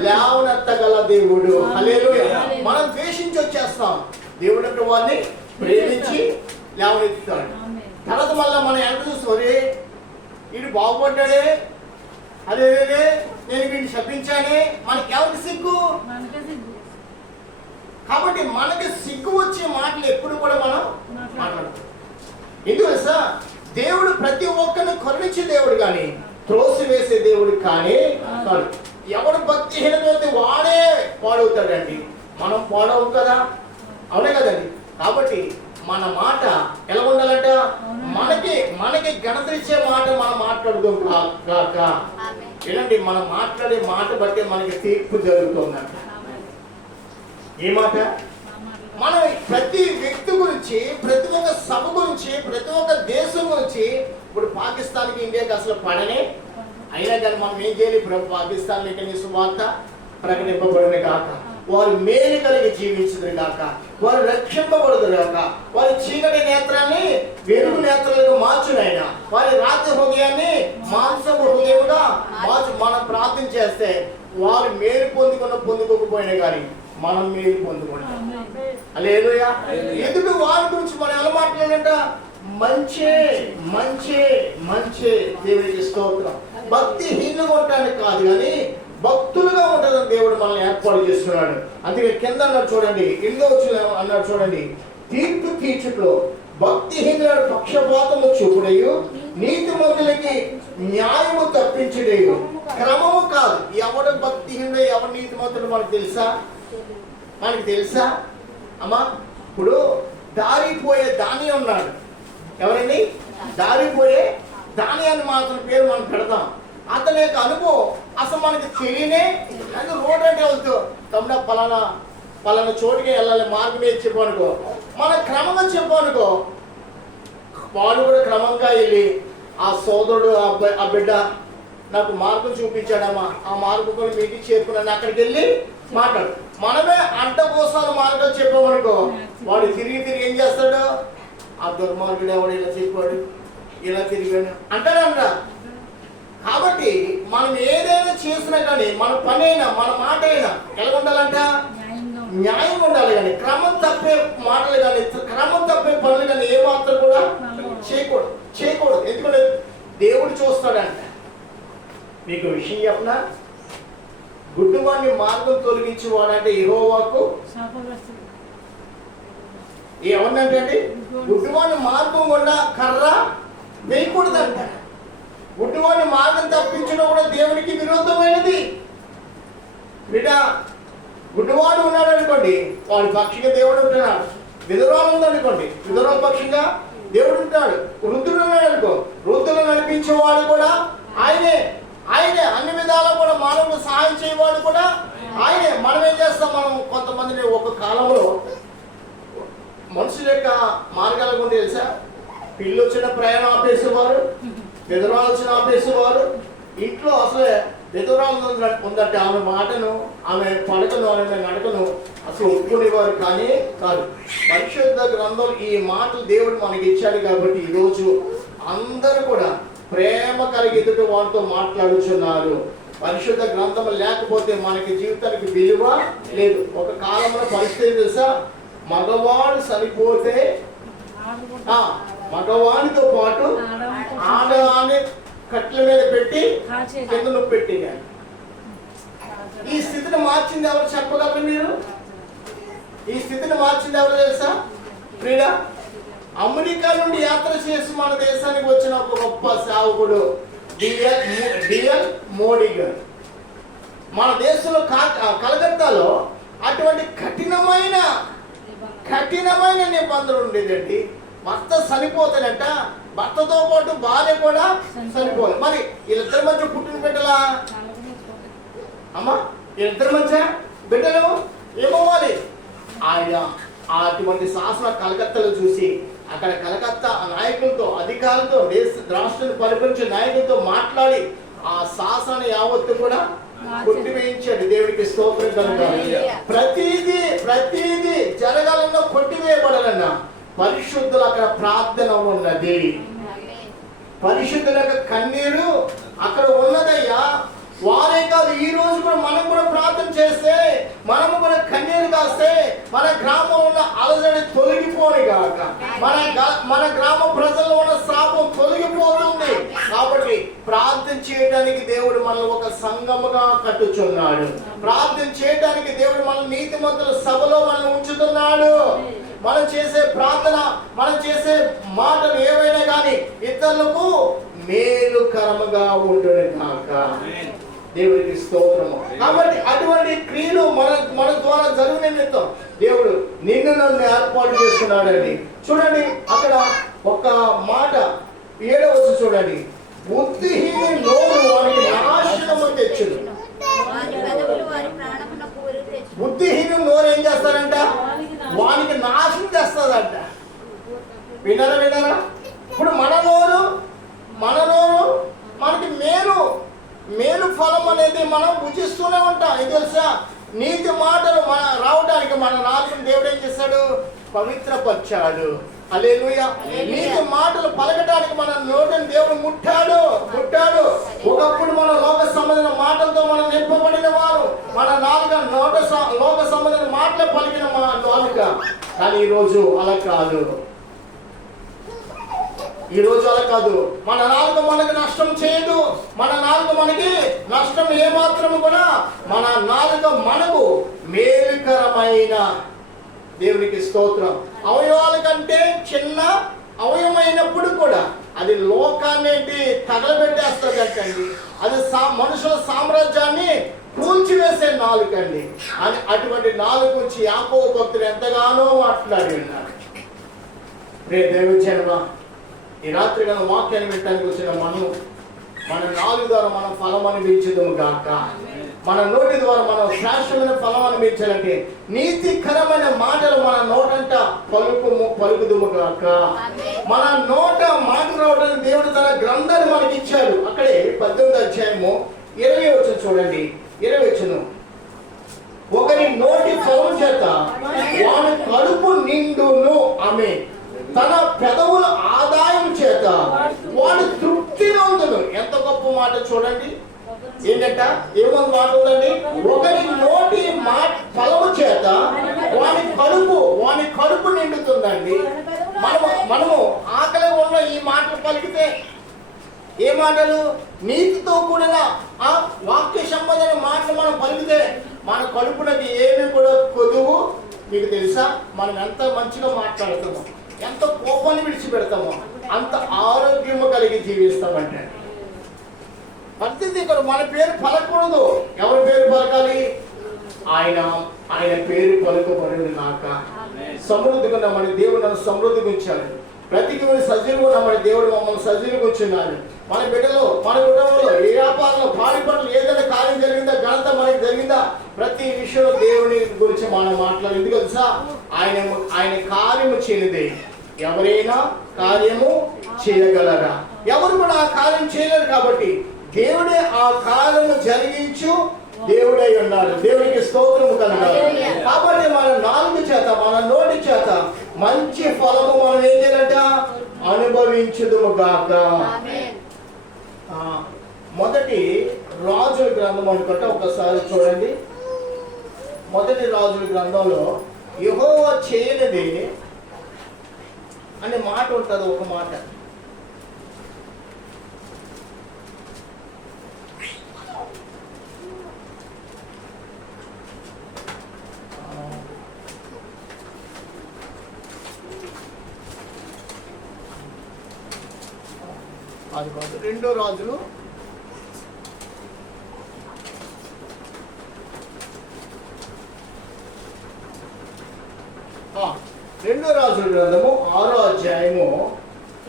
లేవనెత్తగల దేవుడు. హల్లెలూయా. మనం ద్వేషించి వచ్చేస్తాం. దేవుడు అంటే వారిని ప్రేమించి లేవనెత్తుతాడు. తర్వాత మళ్ళీ మనం ఎంత చూసుకోరే, వీడు బాగుపడ్డాడే, అదే నేను వీడిని శపించానే, మనకి ఎవరికి సిగ్గు? కాబట్టి మనకి సిగ్గు వచ్చే మాటలు ఎప్పుడు కూడా మనం మాట్లాడతాం. ఎందుకు సార్? దేవుడు ప్రతి ఒక్కరిని కరుణించే దేవుడు కానీ త్రోసి వేసే దేవుడు కానీ కాదు. ఎవడు భక్తిహీనత వాడే పాడవుతాడండి. మనం పాడవు కదా, అవునే కదండి. కాబట్టి మన మాట ఎలా ఉండాలంట? మనకి ఘనతనిచ్చే మాట మనం మాట్లాడుదాం కాక. ఏంటంటే మనం మాట్లాడే మాట బట్టే మనకి తీర్పు జరుగుతుందంట. ఏ మాట? మనం ప్రతి వ్యక్తి గురించి, ప్రతి ఒక్క సభ గురించి, ప్రతి ఒక్క దేశం గురించి, ఇప్పుడు పాకిస్తాన్కి ఇండియాకి అసలు పడనే, అయినా కానీ మనం ఏం చేయాలి? పాకిస్తాన్ లేక సువార్త ప్రకటింపబడిన కాక, వారు మేలు కలిగి జీవించదు కాక, వారు రక్షింపబడదు కాక, వారి చీకటి నేత్రాన్ని వెలుగు నేత్రాలుగా మార్చునైనా, వారి రాత్రి హృదయాన్ని మాంసపు హృదయముగా మార్చు. మనం ప్రార్థన చేస్తే వారు మేలు పొందుకోకపోయినా కానీ మనం మేలు పొందుకుంటాం. హల్లెలూయా. ఎందుకు వారి గురించి మనం ఎలా మాట్లాడాలంట? మంచే మంచే మంచే. దేవునికి స్తోత్రం. భక్తిహీనంగా ఉండడానికి కాదు కానీ భక్తులుగా ఉంటుందని దేవుడు మనల్ని ఏర్పాటు చేస్తున్నాడు. అందుకే కింద అన్నాడు చూడండి, 8వ అన్నాడు చూడండి, తీర్పు తీర్చుట్లో భక్తిహీనుడు పక్షపాతము చూపుడయు నీతిమంతులకి న్యాయము తప్పించుడయు. క్రమము కాదు. ఎవడు భక్తిహీనుడు ఎవడు నీతిమంతుడు మనకు తెలుసా? మనకి తెలుసా అమ్మా? ఇప్పుడు దారిపోయే దాని ఉన్నాడు. ఎవరండి? దారిపోయే దాని అని మాత్రం పేరు మనం పెడతాం. అతని యొక్క అనుభవం అసలు మనకి తెలియనే. అది రోడ్ అంటే వెళ్తూ తమ్ముడ పలానా చోటుకి వెళ్ళాలి మార్గం ఏది చెప్పనుకో, మన క్రమంగా చెప్పనుకో, వాడు కూడా క్రమంగా వెళ్ళి ఆ సోదరుడు ఆ బిడ్డ నాకు మార్గం చూపించాడమ్మా, ఆ మార్గం కూడా మీకు చేరుకున్నాను, అక్కడికి వెళ్ళి మాట్లాడు. మనమే అంటకోసాలు మార్గాలు చెప్పామనుకో, వాడు తిరిగి ఏం చేస్తాడు? ఆ దుర్మార్గుడు ఎవడు ఇలా చెప్పాడు, ఇలా తిరిగాడు అంటాడంట. కాబట్టి మనం ఏదైనా చేసినా కానీ మన పని అయినా మన మాట అయినా ఎలా ఉండాలంట? న్యాయంగా ఉండాలి. కానీ క్రమం తప్పే మాటలు కానీ క్రమం తప్పే పనులు కానీ ఏ మాత్రం కూడా చేయకూడదు. ఎందుకంటే దేవుడు చూస్తాడంట. మీకు విషయం చెప్పనా? గుడ్డివాడిని మార్గం తొలగించి వాడంటే యెహోవాకు ఏమన్నంటే గుడ్డివాడిని మార్గం గుండా కర్ర వేయకూడదంట. గుడ్డివాడిని మార్గం తప్పించడం కూడా దేవునికి విరోధమైనది. బిడ్డ గుడ్డివాడు ఉన్నాడు అనుకోండి, వాడి పక్షంగా దేవుడు ఉంటున్నాడు. విధురాలు ఉందనుకోండి, విధురాల పక్షంగా దేవుడు ఉంటాడు. వృద్ధుడు ఉన్నాడు అనుకో, వృద్ధులు నడిపించేవాడు కూడా ఆయనే. అన్ని విధాలా కూడా మానవులు సహాయం చేయవాడు కూడా ఆయనే. మనం ఏం చేస్తాం? మనం కొంతమందిని ఒక కాలంలో మనుషుల యొక్క మార్గాల గురించి తెలుసా? పిల్లి వచ్చిన ప్రయాణం ఆపేసేవారు, విధురాలు వచ్చిన ఆపేసేవారు. ఇంట్లో అసలే విధురాలు ఉందంటే ఆమె మాటను, ఆమె పడకను, ఆమె నడకను అసలు ఒప్పుకునేవారు కానీ కాదు. పరిశుద్ధ గ్రంథం ఈ మాటలు దేవుడు మనకి ఇచ్చాడు కాబట్టి ఈరోజు అందరూ కూడా ప్రేమ కలిగి ఎదుటి వారితో మాట్లాడుచున్నారు. పరిశుద్ధ గ్రంథం లేకపోతే మనకి జీవితానికి విలువ లేదు. ఒక కాలంలో పరిస్థితి తెలుసా? మగవాడు చనిపోతే మగవాడితో పాటు ఆడవాణి కట్ల మీద పెట్టి కింద నొప్పి పెట్టినాడు. ఈ స్థితిని మార్చింది ఎవరు చెప్పగలరు మీరు? ఈ స్థితిని మార్చింది ఎవరు తెలుసా? ప్రియుడా, అమెరికా నుండి యాత్ర చేసి మన దేశానికి వచ్చిన ఒక గొప్ప సేవకుడు డిఎల్ మోడీ గారు. మన దేశంలో కలకత్తాలో అటువంటి కఠినమైన నిబంధనలు ఉండేదండి. భర్త చనిపోతాడంట, భర్తతో పాటు భార్య కూడా చనిపోవాలి. మరి వీళ్ళిద్దరి మధ్య పుట్టిన బిడ్డలా అమ్మా? వీళ్ళిద్దరి మధ్య బిడ్డలు ఏమవ్వాలి? ఆయన అటువంటి శాసన కలకత్తాలో చూసి అక్కడ కలకత్తా నాయకులతో, అధికారులతో, రాష్ట్రాన్ని పరిపాలించే నాయకులతో మాట్లాడి ఆ శాసనాన్ని యావత్తు కూడా కొట్టివేయించాడు. దేవుడికి స్తోత్రం కలుగాలి. ప్రతిదీ జరగాలన్నా కొట్టివేయబడాలన్నా పరిశుద్ధులు అక్కడ ప్రార్థన ఉన్నది. పరిశుద్ధుల కన్నీరు అక్కడ ఉన్నదయ్యా. వారే కాదు, ఈ రోజు కూడా మనం కూడా ప్రార్థన చేస్తే, మనము కూడా కన్నీరు కాస్తే మన గ్రామంలో ఉన్న అలజడి తొలగిపోని గాక, మన గ్రామ ప్రజల్లో ఉన్న శాపం తొలగిపోతుంది. కాబట్టి ప్రార్థన చేయడానికి దేవుడు మనల్ని ఒక సంఘముగా కట్టుచున్నాడు. ప్రార్థన చేయడానికి దేవుడు మన నీతిమంతుల సభలో మనల్ని ఉంచుతున్నాడు. మనం చేసే ప్రార్థన, మనం చేసే మాటలు ఏవైనా కానీ ఇతరులకు మేలుకరముగా ఉండును గాక. దేవుడికి స్తోత్రము. కాబట్టి అటువంటి క్రియలు మన ద్వారా జరుగు నిమిత్తం దేవుడు నిన్ను నన్ను ఏర్పాటు చేస్తున్నాడండి. చూడండి అక్కడ ఒక మాట 7వ వచనం చూడండి. బుద్ధిహీని నోరు వానికి నాశనం అనేది మనం భుజిస్తూనే ఉంటాం. ఇది తెలుసా, నీతి మాటలు మన రావడానికి మన నాలుకను దేవుడు ఏం చేశాడు, పవిత్రపరిచాడు. హల్లెలూయా. నీతి మాటలు పలకడానికి మన నోటిని దేవుడు ముట్టాడు. ఒకప్పుడు మన లోక సంబంధమైన మాటలతో మనం నింపబడిన వారు, మన నాలుక లోక సంబంధమైన మాటలే పలికిన నాలుక. కానీ ఈరోజు అలా కాదు. మన నాలుక మనకి నష్టం చేయదు. మన నాలుక మనకి నష్టం ఏమాత్రము కూడా. మన నాలుక మనకు మేలుకరమైన, దేవునికి స్తోత్రం, అవయవాల కంటే చిన్న అవయవమైనప్పుడు కూడా అది లోకాన్ని తగలబెట్టేస్తుందంటండి. అది మనుషుల సామ్రాజ్యాన్ని కూల్చివేసే నాలుకండి. అని అటువంటి నాలుగు గురించి యాకోబు భక్తుడు ఎంతగానో మాట్లాడి ఉన్నారు. రే దేవజనమా, ఈ రాత్రి గల వాక్యాన్ని వినడానికి వచ్చిన మన నాలుగు ద్వారా మనం ఫలం అనిపించదుము గాక. మన నోటి ద్వారా మనం శ్రేష్టమైన ఫలం అనిపించాలంటే నీతికరమైన మాటలు మన నోటంట పలుకుదుము గాక. మన నోట మాట రావడానికి దేవుడు తన గ్రంథాన్ని మనకి ఇచ్చాడు. అక్కడే 18వ అధ్యాయము 20 వచనం చూడండి. 20 వచనం, ఒకరి నోటి ఫలం చేత వాని కడుపు నిండును. ఆమె తన పెదవుల ఆదాయం చేత వాడు తృప్తి నొందును. ఎంత గొప్ప మాట చూడండి. ఏంటంట, ఏమో మాట ఉందండి, ఒకరి నోటి ఫలము చేత వాని కడుపు నిండుతుందండి. మనము ఆకలి ఉన్న ఈ మాటలు పలికితే, ఏ మాటలు, నీతితో కూడిన వాక్య సంబంధమైన మాటలు మనం పలికితే మన కడుపునకి ఏమి కూడా కొదువు. మీకు తెలుసా, మనం ఎంత మంచిగా మాట్లాడుతామో, ఎంత కోపాన్ని విడిచిపెడతామో అంత ఆరోగ్యము కలిగి జీవిస్తామంటే. పరిస్థితి ఇక్కడ మన పేరు పలకూడదు. ఎవరి పేరు పలకాలి? ఆయన పేరు పలుకబడింది నాక. సమృద్ధిగా మన దేవుడు నన్ను సమృద్ధిగా ఉంచాడు. ప్రతికి సజీవుగా మన దేవుడు మమ్మల్ని సజీవుగా ఉంచున్నాడు. మన బిడ్డలో, మన కుటుంబంలో, ఏ వ్యాపారంలో, పాడి పనులు ఏదైనా కార్యం జరిగిందా, ఘనత మనకి జరిగిందా, ప్రతి విషయంలో దేవుని గురించి మనం మాట్లాడాలి. ఎందుకు తెలుసా, ఆయన కార్యము చేయనిదే ఎవరైనా కార్యము చేయగలరా? ఎవరు కూడా ఆ కార్యం చేయలేరు. కాబట్టి దేవుడే ఆ కార్యము జరిగించు దేవుడై ఉన్నాడు. దేవునికి స్తోత్రము కలగాలి. కాబట్టి మన నాలుగు చేత, మన నోటి చేత మంచి ఫలము మనం ఏం చేయాలంట, అనుభవించుదుము గాక. మొదటి రాజుల గ్రంథం అనుకుంటే ఒకసారి చూడండి. మొదటి రాజుల గ్రంథంలో యెహోవా చేయనిది అనే మాట ఉంటుంది. ఒక మాట, అది కాదు, 2 రాజులు 2 రాజుల గ్రంథము 6వ అధ్యాయము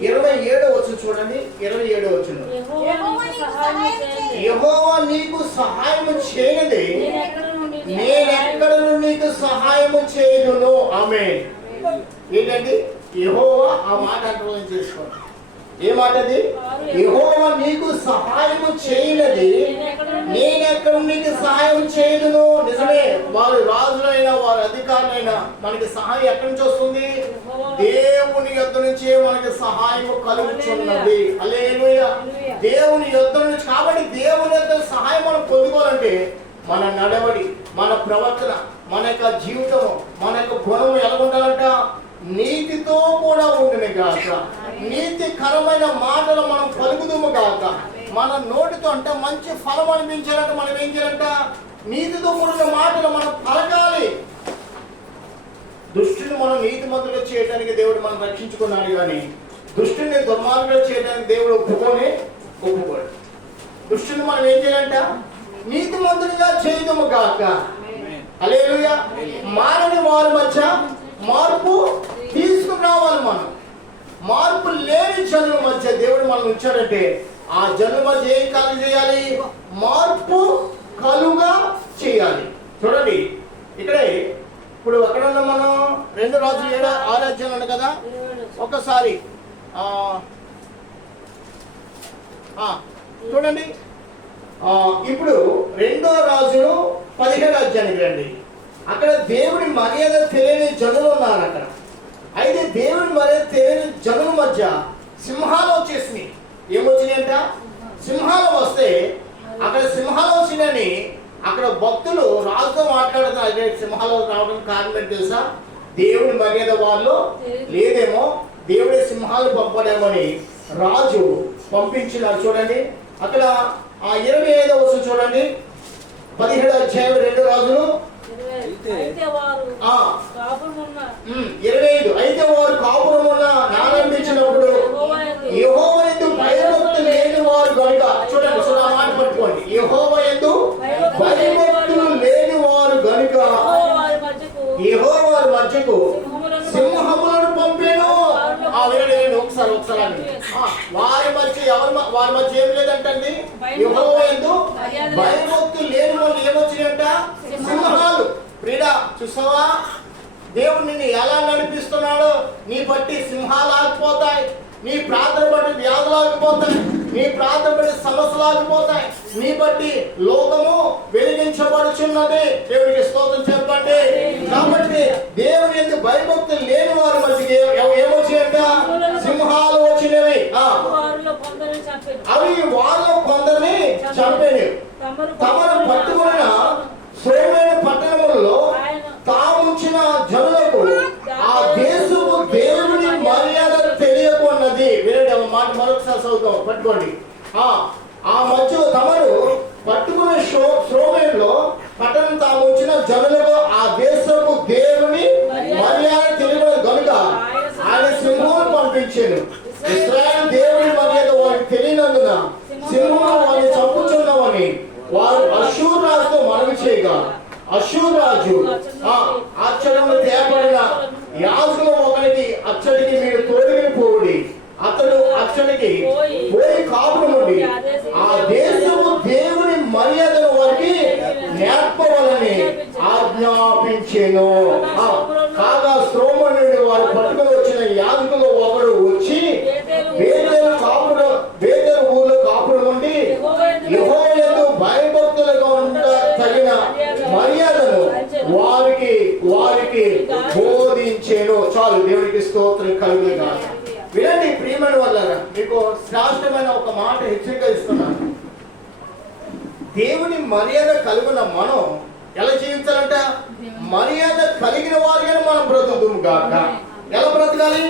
27వ వచనం చూడండి. 27వ వచనం, యెహోవా నీకు సహాయము చేయనిదే నేనెక్కడ నీకు సహాయము చేయదును. ఆమేన్. ఏంటండి, యెహోవా ఆ మాట అర్థం చేసుకోండి. ఏ మాటది? యెహోవా నీకు సహాయము చేయనిది నేనెక్కడ నీకు సహాయం చేయదును. నిజమే, వారు రాజులైనా వారు అధికారులైనా మనకి సహాయం ఎక్కడి నుంచి వస్తుంది? దేవుని యొద్ద నుంచే మనకి సహాయము కలుగుతున్నది. హల్లెలూయా. దేవుని యొద్ద నుంచి. కాబట్టి దేవుని యొద్ద సహాయం మనం పొందుకోవాలంటే మన నడవడి, మన ప్రవర్తన, మన యొక్క జీవితము, మన యొక్క గుణము ఎలా ఉండాలంట? నీతితో కూడా ఉండును గాక. నీతికరమైన మాటలు మనం పలుకుదుము గాక. మన నోటితో అంటే మంచి ఫలం అనిపించాలంటే మనం ఏం చేయాలంట? నీతితో కూడిన మాటలు మనం పలకాలి. దుష్టుని మనం నీతిమంతులుగా చేయడానికి దేవుడు మనం రక్షించుకున్నాడు. కానీ దుష్టుని దుర్మార్గులుగా చేయడానికి దేవుడు ఒప్పుకోడు. దుష్టుని మనం ఏం చేయాలంట? నీతిమంతులుగా చేయదుము గాక. హల్లెలూయా. మారని వారి మధ్య మార్పు తీసుకురావాలి. మనం మార్పు లేని జనుల మధ్య దేవుడు మనం ఉంచాడంటే ఆ జనుల మధ్య ఏం కలుగజేయాలి? మార్పు కలుగా చేయాలి. చూడండి, ఇక్కడే ఇప్పుడు ఎక్కడ ఉన్నాం మనం? 2 రాజులు 6వ అధ్యాయం ఉంది కదా. ఒకసారి చూడండి, ఇప్పుడు 2 రాజులు 17 అధ్యాయానికి రండి. అక్కడ దేవుని మర్యాద తెలియని జనులు ఉన్నారు అక్కడ. అయితే దేవుని మర్యాద తెలియని జనుల మధ్య సింహాలు వచ్చేసినాయి. ఏమొచ్చినాయంట? సింహాలు వస్తే అక్కడ సింహాలు వచ్చినాయని అక్కడ భక్తులు రాజుతో మాట్లాడుతున్నారు. అదే సింహాలు రావడం కారణం ఏంటి తెలుసా? దేవుని మర్యాద వాళ్ళు లేదేమో, దేవుడి సింహాలు పంపడేమని రాజు పంపించినారు. చూడండి అక్కడ 25వ వచనం చూడండి, 17 అధ్యాయం 2 రాజులు 25. అయితే వారు కాపురమున్న నానందించినప్పుడు యెహోవా యందు భయభక్తులు లేని వారు కనుక, చూడండి ఆ మాట పట్టుకోండి, యెహోవా యందు భయభక్తులు లేని వారు కనుక యెహోవా వారి మధ్యకు సింహములను పంపేను. ఒకసారి వారి మధ్య ఏం లేదంటండి, యెహోవా యందు భయభక్తులు లేని వాళ్ళు ఏమొచ్చినాయంట? సింహాలు. ప్రియుడా, చూసావా దేవుడు నిన్ను ఎలా నడిపిస్తున్నాడో? నీ బట్టి సింహాలు ఆగిపోతాయి, నీ ప్రార్థన బట్టి వ్యాధులు ఆగిపోతాయి, నీ ప్రార్థన బట్టి సమస్యలు ఆగిపోతాయి, నీ బట్టి లోకము వెలిగించబడుచున్నది. దేవుడికి స్తోత్రం చెప్పండి. కాబట్టి దేవుని యందు భయభక్తులు లేని వారి మధ్యకి ఏమొచ్చాయంట? సింహాలు వచ్చినవి. అవి వాళ్ళలో కొందరిని చంపేవి. తమను పట్టుకున్న శ్రేమైన పట్టణములలో తాముంచిన జనులకు ఆ దేశపు దేవుని మర్యాద తెలియకున్నది. వినండి మాట మరొకసారి చదువుతాం, పట్టుకోండి. ఆ మధ్య తమరు పట్టుకున్న శ్రోమేలో పట్టణం తాముంచిన జనులకు ఆ దేశపు దేవుని మర్యాద తెలియదు కనుక ఆయన సింహం పంపించాను. ఇశ్రాయేలు దేవుని మర్యాద వారికి తెలియనందున సింహం వారిని చంపుచున్నామని వారు అష్షూరు రాజుతో మనవి చేయగా, అష్షూరు రాజు ఆశ్చర్యంలో తేపడిన యాజకుల ఒకరికి అచ్చడికి మీరు తోడుగిని పోవుడి, అతడు అచ్చడికి పోయి కాపురం నుండి ఆ దేశము దేవుని మర్యాదను వారికి నేర్పవాలని ఆజ్ఞాపించెను. కాగా శ్రోమ నుండి వారు పట్టుకుని వచ్చిన యాజకులు ఒకడు వచ్చి బేతేలు ఊళ్ళో కాపురం నుండి యెహోవా యందు భయభక్తులుగా తగిన మర్యాదను వారికి బోధించెను. చాలు, దేవునికి స్తోత్రం కలుగునుగాక. వినండి ప్రియమైన వాళ్ళారా, మీకు శ్రేష్టమైన ఒక మాట హెచ్చరిక ఇస్తున్నాను. దేవుని మర్యాద కలిగిన మనం ఎలా జీవించాలంట? మర్యాద కలిగిన వారిగా మనం బ్రతుకుతాం గాక. ఎలా బ్రతకాలి?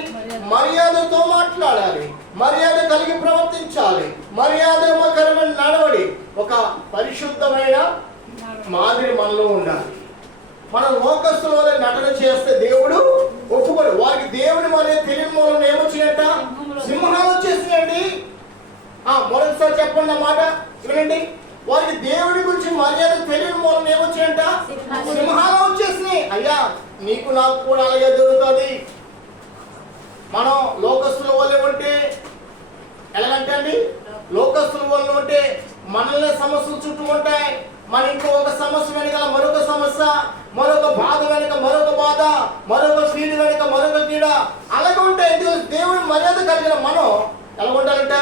మర్యాదతో మాట్లాడాలి, మర్యాద కలిగి ప్రవర్తించాలి, మర్యాదకరమైన నడవడి, ఒక పరిశుద్ధమైన మాదిరి మనలో ఉండాలి. మన లోకస్తుల వల్ల నటన చేస్తే దేవుడు ఒప్పుకోడు. వారికి దేవుని మర్యాద తెలియని మూలం ఏమొచ్చినట్ట? సింహాలు వచ్చేసినాయండి. మరొకసారి చెప్పండి మాట వినండి. వారికి దేవుడి గురించి మర్యాద తెలియని మూలం ఏమొచ్చినట్ట? సింహాలు వచ్చేసినాయి. అయ్యా, నీకు నాకు కూడా అలాగే జరుగుతుంది. మనం లోకస్తుల వల్ల ఉంటే ఎలాగంటే అండి, లోకస్తుల వల్ల ఉంటే మనల్ని సమస్యలు చుట్టూ ఉంటాయి. మన ఇంకో ఒక సమస్య వెనుక మరొక సమస్య, మరొక బాధ వెనుక మరొక బాధ, మరొక కీడు వెనుక మరొక కీడ, అలాగే ఉంటాయి. దేవుని మర్యాద కలిగిన మనం ఎలా ఉండాలంట?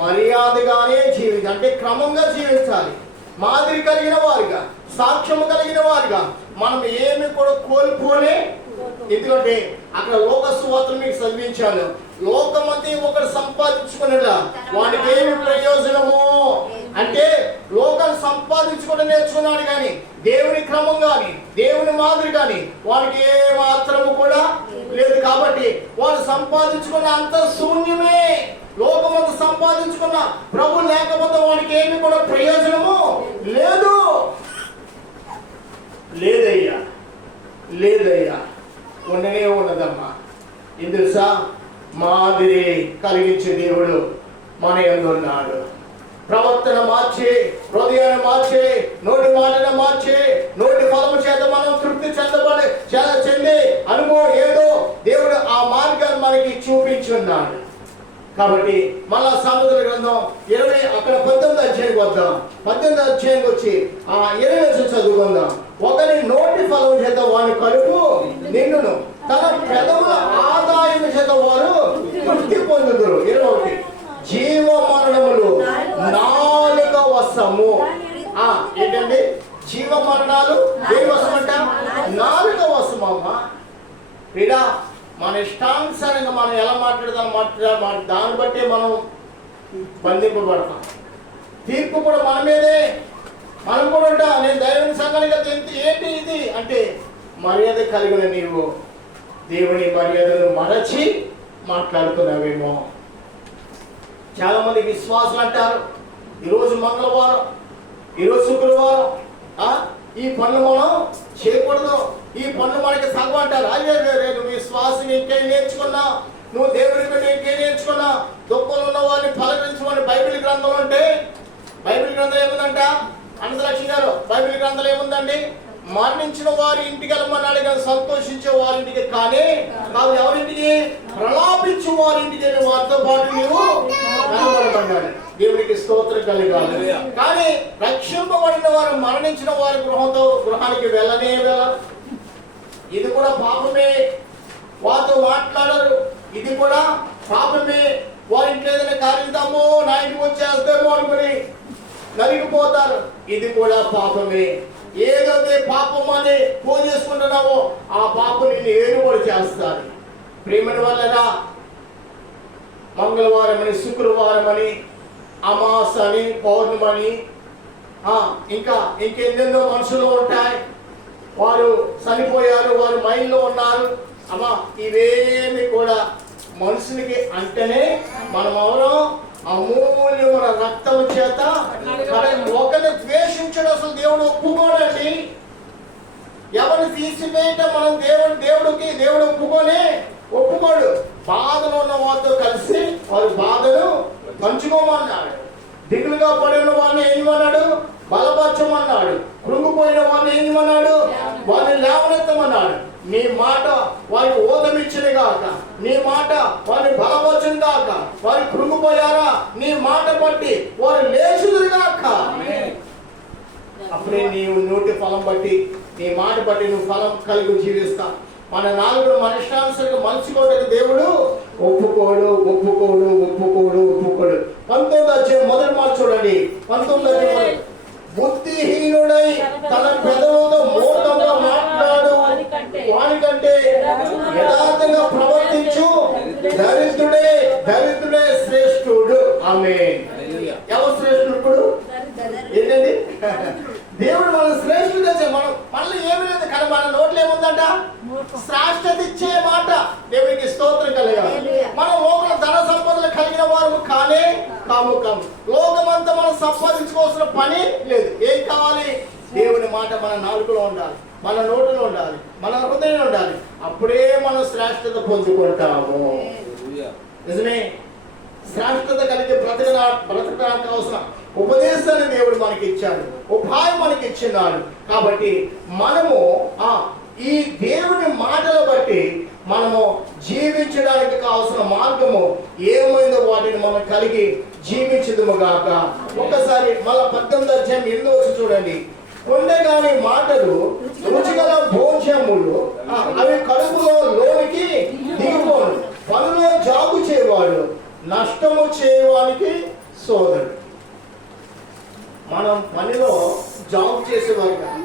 మర్యాదగానే జీవించాలి. అంటే క్రమంగా జీవించాలి, మాదిరి కలిగిన వారిగా, సాక్ష్యము కలిగిన వారిగా. మనం ఏమి కూడా కోల్పోలే. ఎందుకంటే అక్కడ లోక సువార్తను మీకు చదివించాను. లోకమంతా ఒకటి సంపాదించుకునేలా వాడికి ఏమి ప్రయోజనము అంటే, లోకాన్ని సంపాదించుకుని నేర్చుకున్నాడు కానీ దేవుని క్రమం కానీ దేవుని మాదిరి కానీ వాడికి ఏ మాత్రము కూడా లేదు. కాబట్టి వాడు సంపాదించుకున్న అంత శూన్యమే. లోకమంతా సంపాదించుకున్న ప్రభు లేకపోతే వాడికి ఏమి కూడా ప్రయోజనము లేదు. లేదయ్యా ఉండనే ఉన్నదమ్మా. తెలుసా, మాదిరి కలిగించే దేవుడు మన యందు ఉన్నాడు. ప్రవర్తన మార్చి, హృదయాన్ని మార్చి, నోటి మాటను మార్చి, నోటి ఫలము చేత మనం తృప్తి చెందే అనుభవం ఏదో దేవుడు ఆ మార్గాన్ని మనకి చూపించున్నాడు. కాబట్టి మళ్ళా సామెతల గ్రంథం 20 అక్కడ 19వ అధ్యాయానికి వద్దాం. 18వ అధ్యాయానికి వచ్చి 20 చదువుకుందాం. ఒకరి నోటి ఫలం చేత వాని కలుపు నిన్నును, తన పెదవుల ఆదాయం చేత వారు తృప్తి పొందుదురు. 21 జీవ మరణములు నాలుక వశము. ఏంటండి? జీవ మరణాలు దేని వశం అంట? నాలుక వశము. అమ్మ వీడా మన ఇష్టానుసారంగా మనం ఎలా మాట్లాడదాం దాన్ని బట్టి మనం బంధింపబడతాం. తీర్పు కూడా మన మీదే. మనం కూడా ఉంటా. నేను దైవుని సంఘానికి వెళ్తే ఏంటి ఇది అంటే, మర్యాద కలిగిన నీవు దేవుని మర్యాదను మరచి మాట్లాడుతున్నావేమో. చాలా మంది విశ్వాసులు అంటారు, ఈరోజు మంగళవారం, ఈరోజు శుక్రవారం, ఈ పనులు మనం చేయకూడదు, ఈ పనులు మనకి తగ్గు అంటారు. అయ్యే నువ్వు విశ్వాసం ఇంకేం నేర్చుకున్నా, నువ్వు దేవుడి మీద ఇంకేం నేర్చుకున్నా, దుఃఖంలో ఉన్న వారిని పలకరించమని బైబిల్ గ్రంథంలో ఉంటే, బైబిల్ గ్రంథం ఏముందంట? అనంతలక్ష్మి గారు, బైబిల్ గ్రంథంలో ఏముందండి? మరణించిన వారి ఇంటికి వెళ్ళమన్నాడు కానీ సంతోషించే వారింటికి కానీ కాదు. ఎవరింటికి? ప్రలాపించే వారింటికి వెళ్ళి వారితో పాటు నీవు కనబడమన్నాడు. దేవునికి స్తోత్రం కలగాలి. కానీ రక్షింపబడిన వారు మరణించిన వారి గృహానికి వెళ్ళనే వెళ్ళరు. ఇది కూడా పాపమే. వారితో మాట్లాడరు. ఇది కూడా పాపమే. వారి ఇంట్లో ఏదైనా కార్యదామో నా ఇంటికి వచ్చేస్తామో అనుకుని నలిగిపోతారు. ఇది కూడా పాపమే. ఏదైతే పాపం అని పూజ చేసుకుంటున్నావో ఆ పాపం నిన్ను ఏడుబడి చేస్తారు. ప్రేమని వల్లరా మంగళవారం అని, శుక్రవారం అని, అమాస అని, పౌర్ణమని, ఇంకెన్నెన్నో మనుషులు ఉంటాయి. వారు చనిపోయారు, వారు మైండ్లో ఉన్నారు. అమ్మా ఇవేమి కూడా మనుషులకి అంటేనే మనం ఎవరో అమూల్యమైన రక్తం చేత ఒకరిని ద్వేషించడం అసలు దేవుడు ఒప్పుకోడండి. ఎవరిని తీసివేయటం మనం దేవుడు ఒప్పుకోడు. బాధలో ఉన్న వారితో కలిసి వారి బాధను పంచుకోమన్నాడు. దిగులుగా పడిన వారిని ఏమన్నాడు? బలపరచమన్నాడు. కృంగిపోయిన వారిని ఏమన్నాడు? వారిని లేవనెత్తమన్నాడు. నీ మాట వారికి ఓదమిచ్చిన గాక, నీ మాట వారిని బలపరచును గాక. వారు కృంగిపోయారా? నీ మాట బట్టి వారు లేచుదురు గాక. అప్పుడే నీవు నోటి ఫలం బట్టి, నీ మాట బట్టి నువ్వు ఫలం కలిగి జీవిస్తా. మన నాలుగురు మన ఇష్టానుసరిగా మలుచుకోవడానికి దేవుడు ఒప్పుకోడు. 19వ అధ్యాయం మొదటి మాట చూడండి. 19వ అధ్యాయం, బుద్ధిహీనుడై తన పెదవులతో మూర్ఖంగా మాట్లాడు వానికంటే యథార్థంగా ప్రవర్తించు దరిద్రుడే శ్రేష్ఠుడు. ఆమేన్. ఎవరు శ్రేష్ఠుడు? ఇప్పుడు ఏంటండి? దేవుడు మన శ్రేష్ఠుడే. మనం మళ్ళీ ఏమి లేదు కానీ మన నోట్లో ఏముందంట? శ్రేష్ఠత ఇచ్చే మాట. దేవునికి స్తోత్రం కలగాలి. మనం లోకల ధన సంపదలు కలిగిన వారు కాము. లోకమంతా మనం సంపాదించుకోవాల్సిన పని లేదు. ఏం కావాలి? దేవుని మాట మన నాలుకలో ఉండాలి, మన నోటిలో ఉండాలి, మన హృదయంలో ఉండాలి. అప్పుడే మనం శ్రేష్ఠత పొందుకుంటాము. నిజమే. శ్రేష్ఠత కలిగి బ్రతకడానికి అవసరం ఉపదేశాన్ని దేవుడు మనకి ఇచ్చాడు, ఉపాయం మనకి ఇచ్చినాడు. కాబట్టి మనము ఈ దేవుని మాటలు బట్టి మనము జీవించడానికి కావాల్సిన మార్గము ఏమైందో వాటిని మనం కలిగి జీవించదుము గాక. ఒకసారి మళ్ళా 18వ అధ్యాయం 8వ వచనం చూడండి. ఉండగాని మాటలు రుచిగల భోజ్యములు అవి కడుపులో లోనికి దిగిపోను. పనిలో జాగు చేయవాడు నష్టము చేయవానికి సోదరుడు. మనం పనిలో జాబ్ చేసేవారు కదా.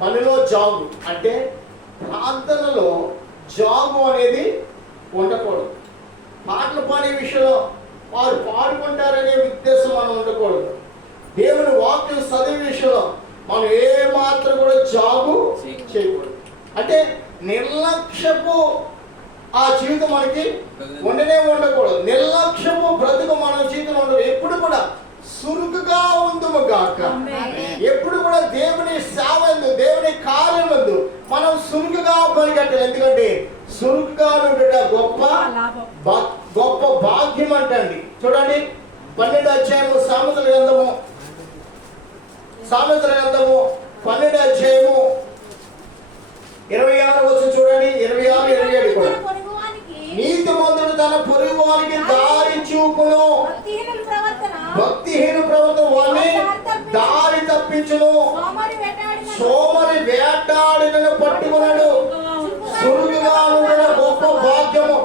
పనిలో జాబ్ అంటే ప్రార్థనలో జాబు అనేది ఉండకూడదు. పాటలు పాడే విషయంలో వారు పాడుకుంటారనే ఉద్దేశం మనం ఉండకూడదు. దేవుని వాక్యం చదివే విషయంలో మనం ఏ మాత్రం కూడా జాబు చేయకూడదు. అంటే నిర్లక్ష్యపు ఆ జీవితం మనకి ఉండకూడదు. నిర్లక్ష్యము బ్రతుకు మన జీవితంలో ఉండదు. ఎప్పుడు కూడా సురుకుగా ఉందుము గాక. ఎప్పుడు కూడా దేవుని సేవ ఎందు, దేవుని కార్యం ఎందు మనం సురుకుగా పరిగెట్టాలి. ఎందుకంటే సురుకుగా ఉండట గొప్ప భాగ్యం అంటండి. చూడండి 12వ అధ్యాయము సామెతల గ్రంథము 12వ అధ్యాయము 26వ వచనం చూడండి. 26, 27 కూడా. నీతిమంతుడు తన పొరుగు వారికి దారి చూపును, భక్తిహీన ప్రవర్తన వారిని దారి తప్పించును. సోమరి వేటాడినను పట్టుకున్నాడు. సులువుగా ఉన్న గొప్ప భాగ్యము.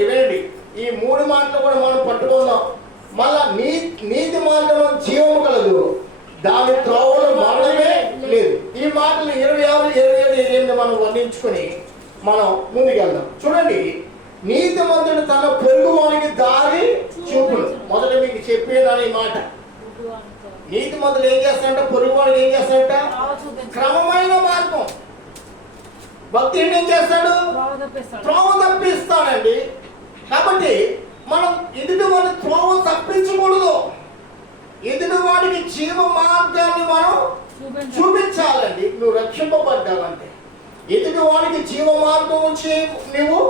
వినండి. ఈ 3 మాటలు కూడా మనం పట్టుకుందాం. మార్గం జీవము కలదు, దాని త్రోవలో మరణమే లేదు. ఈ మాటలు 26, 27, 28 మనం వర్ణించుకొని మనం ముందుకెళ్దాం. చూడండి, నీతిమంతుడు తన పొరుగువానికి దారి చూపును. మొదట మీకు చెప్పేదాని మాట, నీతిమంతుడు ఏం చేస్తాడంట, పొరుగువానికి ఏం చేస్తాడంట, క్రమమైన మార్గం. భక్తుడు ఏం చేస్తాడు, త్రోవ తప్పిస్తాడండి. కాబట్టి మనం ఎదుటివాడి త్రోవ తప్పించకూడదు, ఎదుటివాడికి జీవ మార్గాన్ని మనం చూపించాలండి. నువ్వు రక్షింపబడ్డావంటే ఎదుటి వాడికి జీవ మార్గం వచ్చి నువ్వు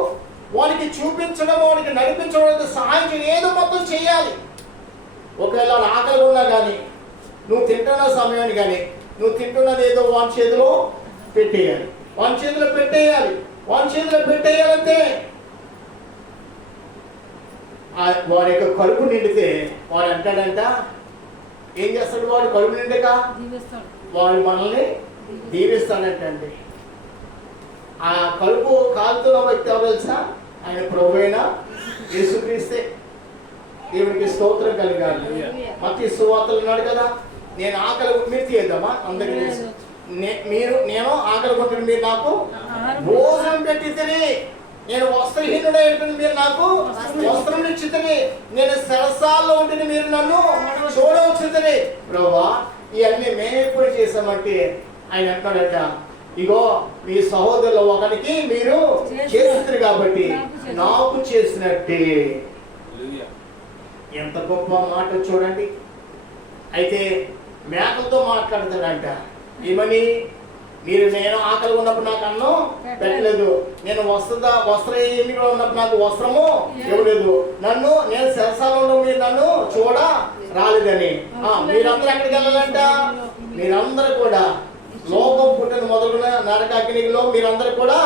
వాడికి చూపించడం, వాడికి నడిపించడం, సహాయం ఏదో మొత్తం చేయాలి. ఒకవేళ ఆకలి ఉన్నా కానీ, నువ్వు తింటున్న సమయాన్ని కానీ, నువ్వు తింటున్నది ఏదో వాడి చేతిలో పెట్టేయాలి, వాడి చేతిలో పెట్టేయాలి, వాడి చేతిలో పెట్టేయాలంటే వాడి యొక్క కడుపు నిండితే వాడు అంటాడంట, ఏం చేస్తాడు, వాడు కడుపు నిండక వాడు మనల్ని దీవిస్తాడంటండి. ఆ కడుపు కాలుతున్న వ్యక్తి ఎవరు తెలుసా, ఆయన ప్రభువైన యేసుక్రీస్తే. దేవుడికి స్తోత్రం కలిగాలి. మత్తయి సువార్తలు ఉన్నాడు కదా, నేను ఆకలి, మీరు తీద్దామా అందరికీ తెలుసు, నేను ఆకలి కొంటున్న మీరు నాకు భోజనం పెట్టితే, నేను వస్త్రహీనుడై ఉంటుంది మీరు నాకు వస్త్రం ఇచ్చితే, నేను సరసాల్లో ఉంటుంది మీరు నన్ను చూడవచ్చుతుంది. ప్రభువా ఇవన్నీ మేము ఎప్పుడు చేసామంటే ఆయన అంటాడట, ఇగో మీ సహోదరులు ఒకరికి మీరు చేస్తారు కాబట్టి నాకు చేసినట్టే. ఎంత గొప్ప మాట చూడండి. అయితే మేకలతో మాట్లాడతాడంట, ఏమని, మీరు నేను ఆకలి ఉన్నప్పుడు నాకు అన్నం పెట్టలేదు, నేను వస్త్రహీనుడిగా ఉన్నప్పుడు నాకు వస్త్రము ఇవ్వలేదు, నేను శరసాలలో మీరు నన్ను చూడ రాలేదని. మీరందరూ ఎక్కడికి వెళ్ళాలంట, మీరందరూ కూడా లోకం పుట్టిన మొదలుగా నరకాగ్నిలో మీరందరూ కూడా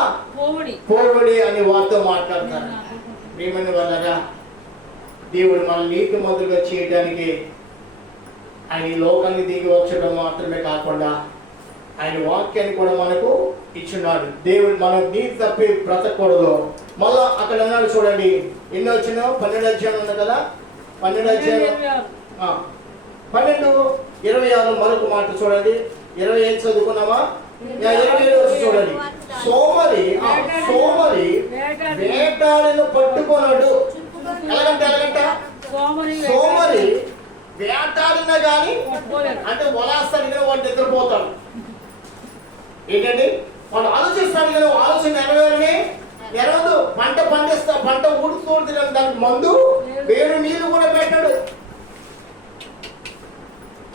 పోవడి అని వారితో మాట్లాడతారు. ప్రియమైన వాళ్ళగా, దేవుడు మన నీతి మొదలుగా చేయడానికి ఆయన ఈ లోకాన్ని దిగి వచ్చడం మాత్రమే కాకుండా ఆయన వాక్యాన్ని కూడా మనకు ఇచ్చున్నాడు. దేవుడు మన నీతి తప్పి బ్రతకూడదు. మళ్ళా అక్కడ అన్నాడు చూడండి, ఎన్నో వచ్చిన 12 అధ్యాయం ఉంది కదా, 12 అధ్యాయం 12:26 మరొక మాట చూడండి. 25 చదువుకున్నామా, 27 వచ్చి చూడండి. సోమరి వేటాడను పట్టుకున్నాడు. ఎలాగంట సోమరి వేటాడినా కానీ అంటే వలాస్తాడు కానీ వాడు నిద్రపోతాడు. ఏంటండి, వాడు ఆలోచిస్తాడు కానీ ఆలోచన నెరవేరదు. పంట ఊడుతూ దానికి మందు వేరు నీళ్లు కూడా పెట్టాడు.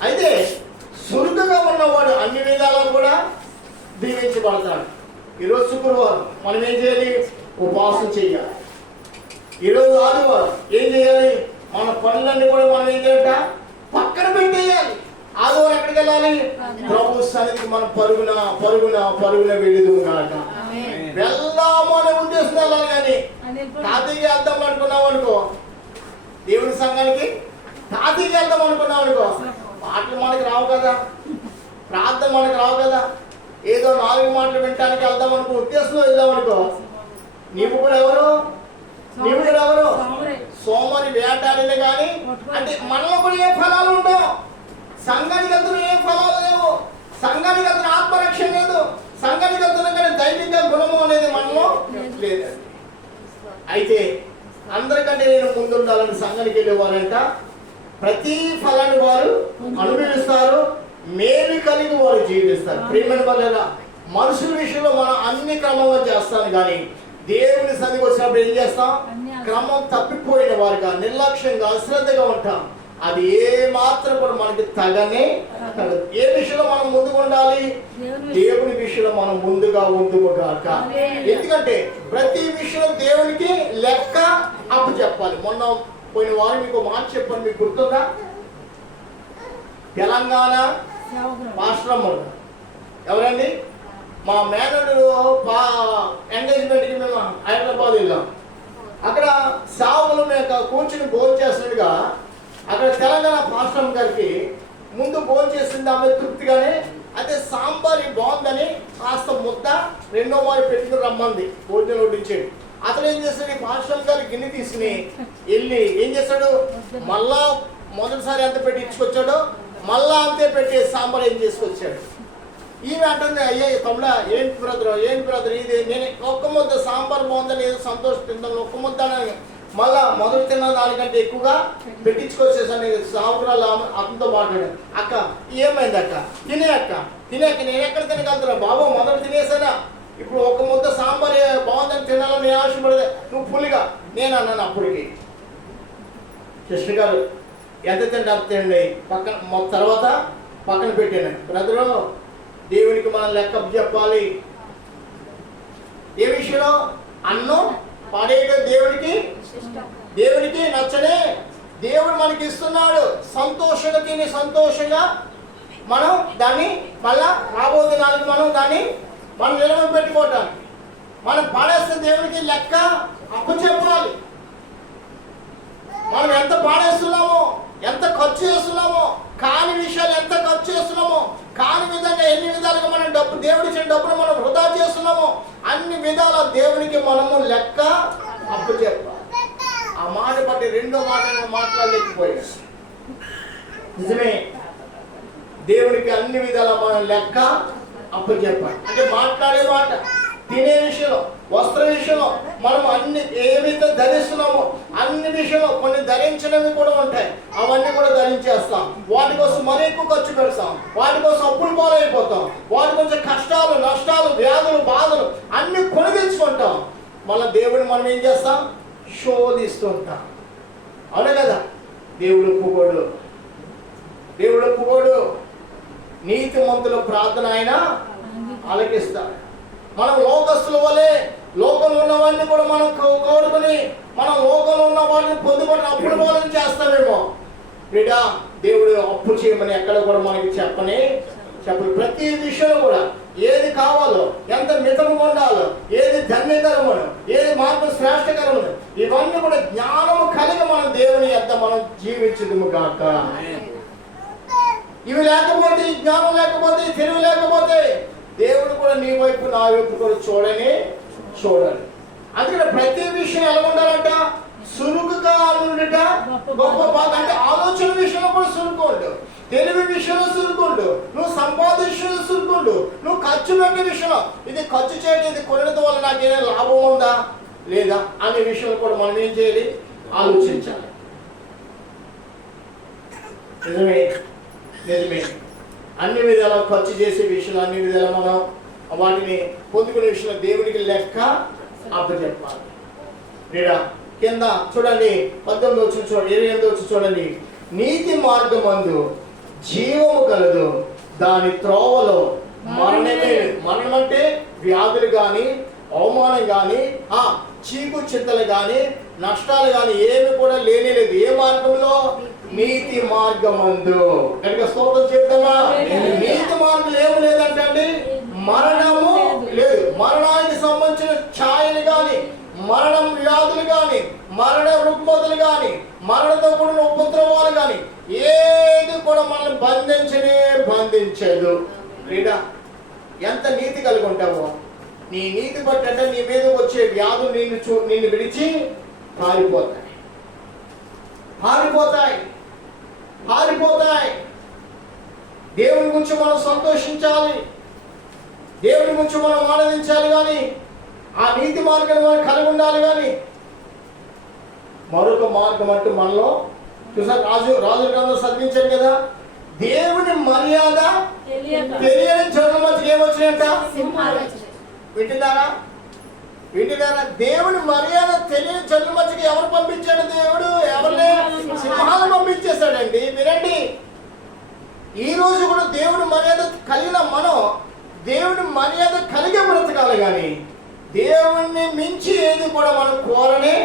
అయితే సురుకుగా ఉన్నవాడు అన్ని విధాలా కూడా దీవించబడతాడు. ఈరోజు శుక్రవారం మనం ఏం చేయాలి, ఉపవాసం చేయాలి. ఈరోజు ఆదివారం ఏం చేయాలి, మన పనులన్నీ కూడా మనం ఏం చేయాలంట, పక్కన పెట్టేయాలి. ఆదివారం ఎక్కడికి వెళ్ళాలి, ప్రభు సన్నిధికి మనం పరుగున వెళ్ళిదుగాక. వెళ్దాము అనే ఉద్దేశం వెళ్ళాలి. కానీ తాతయ్యకి వెళ్దాం అనుకున్నాం అనుకో, దేవుని సంఘానికి తాతయ్యకి వెళ్దాం అనుకున్నాం అనుకో, పాటలు మనకి రావు కదా, ప్రార్థన మనకు రావు కదా, ఏదో 4 మాటలు వినటానికి వెళ్దాం అనుకో, ఉద్దేశంలో వెళ్దాం అనుకో, నీవు కూడా ఎవరు సోమరి వేటాడిన కానీ అంటే మనలో కూడా ఏ ఫలాలు ఉండవు. సంఘానికి అందరూ ఏ ఫలాలు లేవు, సంఘానికి అందరూ ఆత్మరక్షణ లేదు, సంఘానికి అందరూ కానీ దైవిక గుణము అనేది మనలో లేదండి. అయితే అందరికంటే నేను ముందుండాలని సంఘానికి వెళ్ళేవారంట ప్రతి ఫలాన్ని వారు అనుభవిస్తారు, మేలు కలిగి వారు జీవిస్తారు. ప్రియమైన వల్ల మనుషుల విషయంలో మనం అన్ని క్రమంగా చేస్తాను, కానీ దేవుని సన్నిధికి వచ్చినప్పుడు ఏం చేస్తాం, క్రమం తప్పిపోయిన వారుగా నిర్లక్ష్యంగా అశ్రద్ధగా ఉంటాం. అది ఏ మాత్రం కూడా మనకి తగదు. ఏ విషయంలో మనం ముందుకు ఉండాలి, దేవుని విషయంలో మనం ముందుగా ఉండుగాక. ఎందుకంటే ప్రతి విషయంలో దేవునికి లెక్క అప్పు చెప్పాలి. పోయిన వారు మీకు మాట చెప్పండి, మీకు గుర్తుందా, తెలంగాణ పాస్టరమ్మ ఎవరండి, మా మేనడు ఎంగేజ్మెంట్కి మేము హైదరాబాద్ వెళ్ళాం. అక్కడ సేవకులు మేము కూర్చుని భోజనం చేస్తున్నట్టుగా అక్కడ తెలంగాణ పాస్టరమ్మ గారికి ముందు భోజనం చేసింది ఆమె తృప్తిగానే, అయితే సాంబార్ బాగుందని కాస్త ముద్ద 2వ మారు పెట్టుకుని రమ్మంది భోజనం వడ్డించేది. అతను ఏం చేస్తాడు, ఈ పాస్టరమ్మ గారి గిన్నె తీసుకుని వెళ్ళి ఏం చేస్తాడు, మళ్ళా మొదటిసారి ఎంత పెట్టి ఇచ్చుకొచ్చాడో మళ్ళా అంతే పెట్టి సాంబార్ ఏం చేసుకొచ్చాడు. ఈమె అంటుంది, అయ్యే తమ్ముడా ఏంటి బ్రదర్ ఇది నేను ఒక్క ముద్ద సాంబార్ బాగుందని ఏదో సంతోషం తింటాను, ఒక్క ముద్ద మళ్ళా మొదలు తిన్న దానికంటే ఎక్కువగా పెట్టించుకొచ్చేసాను. సావుకురాలు అతనితో మాట్లాడాను, అక్క ఏమైంది అక్క, తినేక నేను ఎక్కడ తినగలుగుతున్నా బాబు, మొదలు తినేసానా, ఇప్పుడు ఒక ముద్ద సాంబార్ బాగుందని తినాలని నేను ఆశపడదే, నువ్వు ఫుల్గా నేను అన్నాను. అప్పటికి సిస్టర్ గారు ఎంత తింటే అంత తినండి, పక్కన తర్వాత పక్కన పెట్టాను. బ్రదరు దేవునికి మనం లెక్క చెప్పాలి. ఏ విషయంలో? అన్నం పడేయడం దేవునికి నచ్చనే, దేవుడు మనకి ఇస్తున్నాడు, సంతోషంగా తిని సంతోషంగా మనం దాన్ని మళ్ళా రాబోయే దినానికి మనం నిలవ పెట్టుకోవటానికి. మనం పాడేస్తే దేవునికి లెక్క అప్పచెప్పాలి. మనం ఎంత పాడేస్తున్నామో, ఎంత ఖర్చు చేస్తున్నామో, కాని విషయాలు ఎంత ఖర్చు చేస్తున్నామో, కాని విధంగా ఎన్ని విధాలుగా మనం దేవుడు ఇచ్చిన డబ్బును మనం వృధా చేస్తున్నామో అన్ని విధాల దేవునికి మనము లెక్క అప్పచెప్పాలి. ఆ మాట బట్టి రెండో మాట మాట్లాడలేకపోయాడు. నిజమే, దేవునికి అన్ని విధాల మనం లెక్క అప్పచెప్పాలి. అంటే మాట్లాడే మాట, తినే విషయంలో, వస్త్ర విషయంలో, మనం అన్ని ఏవైతే ధరిస్తున్నామో అన్ని విషయంలో కొన్ని ధరించినవి కూడా ఉంటాయి, అవన్నీ కూడా ధరించేస్తాం. వాటి కోసం మరీ ఎక్కువ ఖర్చు పెడతాం, వాటి కోసం అప్పులు పాలైపోతాం, వాటి కోసం కష్టాలు నష్టాలు వ్యాధులు బాధలు అన్ని కొని తెచ్చుకుంటాం. మళ్ళీ దేవుడిని మనం ఏం చేస్తాం? శోధిస్తుంటాం. అవును కదా? దేవుడు ఒప్పుకోడు. నీతిమంతుల ప్రార్థన ఆయన ఆలకిస్తాడు. మనం లోకస్తుల వలె లోకంలో ఉన్నవన్నీ కూడా మనం కోరుకుని మనం లోకంలో ఉన్న వాటిని పొందుకొని అప్పుడు వాళ్ళని చేస్తామేమో. బిడ్డా, దేవుడు అప్పు చేయమని ఎక్కడ కూడా మనకి చెప్పని ప్రతి విషయంలో కూడా ఏది కావాలో, ఎంత మితముగా ఉండాలో, ఏది ధన్యకరమను, ఏది మార్గం శ్రేష్టకరమను, ఇవన్నీ కూడా జ్ఞానము కలిగి మనం దేవుని యొద్ద మనం జీవించుదుము గాక. ఇవి లేకపోతే, ఈ జ్ఞానం లేకపోతే, ఈ తెలివి లేకపోతే దేవుడు కూడా నీ వైపు నా వైపు కూడా చూడాలి. అందుకని ప్రతి విషయం ఎలా ఉండాలంట? సురుకుగా ఉండుట గొప్ప బాధ. అంటే ఆలోచన విషయంలో కూడా సురుకుండు, తెలివి విషయంలో సురుకుండు, నువ్వు సంపాదించడం సురుకుండు, నువ్వు ఖర్చు పెట్టే విషయంలో ఇది ఖర్చు చేయడం, ఇది కొనడం వల్ల నాకు ఏదైనా లాభం ఉందా లేదా అనే విషయంలో కూడా మనం ఏం చేయాలి? ఆలోచించాలి. నిజమే అన్ని విధాల ఖర్చు చేసే విషయంలో, అన్ని విధాల మనం వాటిని పొందుకునే విషయంలో దేవునికి లెక్క అప్పచెప్పాలి. రీడా కింద చూడండి, 18 వచ్చి చూడండి, 28 వచ్చి చూడండి. నీతి మార్గమందు జీవము కలదు, దాని త్రోవలో మరణమే. మరణం అంటే వ్యాధులు కానీ, అవమానం కానీ, చీకు చింతలు కానీ, నష్టాలు కానీ ఏమి కూడా లేనే లేదు. ఏ మార్గంలో? నీతి మార్గమందు. కనుక స్తోత్రం చెప్తామా? నీతి మార్గం ఏమి లేదంటే మరణము లేదు. మరణానికి సంబంధించిన ఛాయలు కానీ, మరణం వ్యాధులు కానీ, మరణ రుగ్మతలు కానీ, మరణంతో కూడిన ఉపద్రవాలు కానీ ఏది కూడా మనల్ని బంధించదు. లేదా ఎంత నీతి కలిగి ఉంటావో నీ నీతి బట్టి అంటే నీ మీద వచ్చే వ్యాధులు నిన్ను విడిచి పారిపోతాయి. దేవుని గురించి మనం సంతోషించాలి, దేవుని గురించి మనం ఆనందించాలి, కానీ ఆ నీతి మార్గాన్ని మనం కలిగి ఉండాలి. కానీ మరొక మార్గం అంటూ మనలో చూసారు. రాజు గ్రంథం చదివించారు కదా, దేవుని మర్యాద తెలియని జనుల మధ్యకి ఏమొచ్చినాయంట? వింటున్నారా? దేవుని మర్యాద తెలియని జనుల మధ్యకి ఎవరు పంపించాడు? దేవుడు ఎవరినే? సింహాలను పంపించేశాడండి. వినండి, ఈ రోజు కూడా దేవుని మర్యాద కలిగిన మనం దేవుని మర్యాద కలిగే బ్రతకాలి. కానీ దేవుణ్ణి మించి ఏది కూడా మనం కోరనే.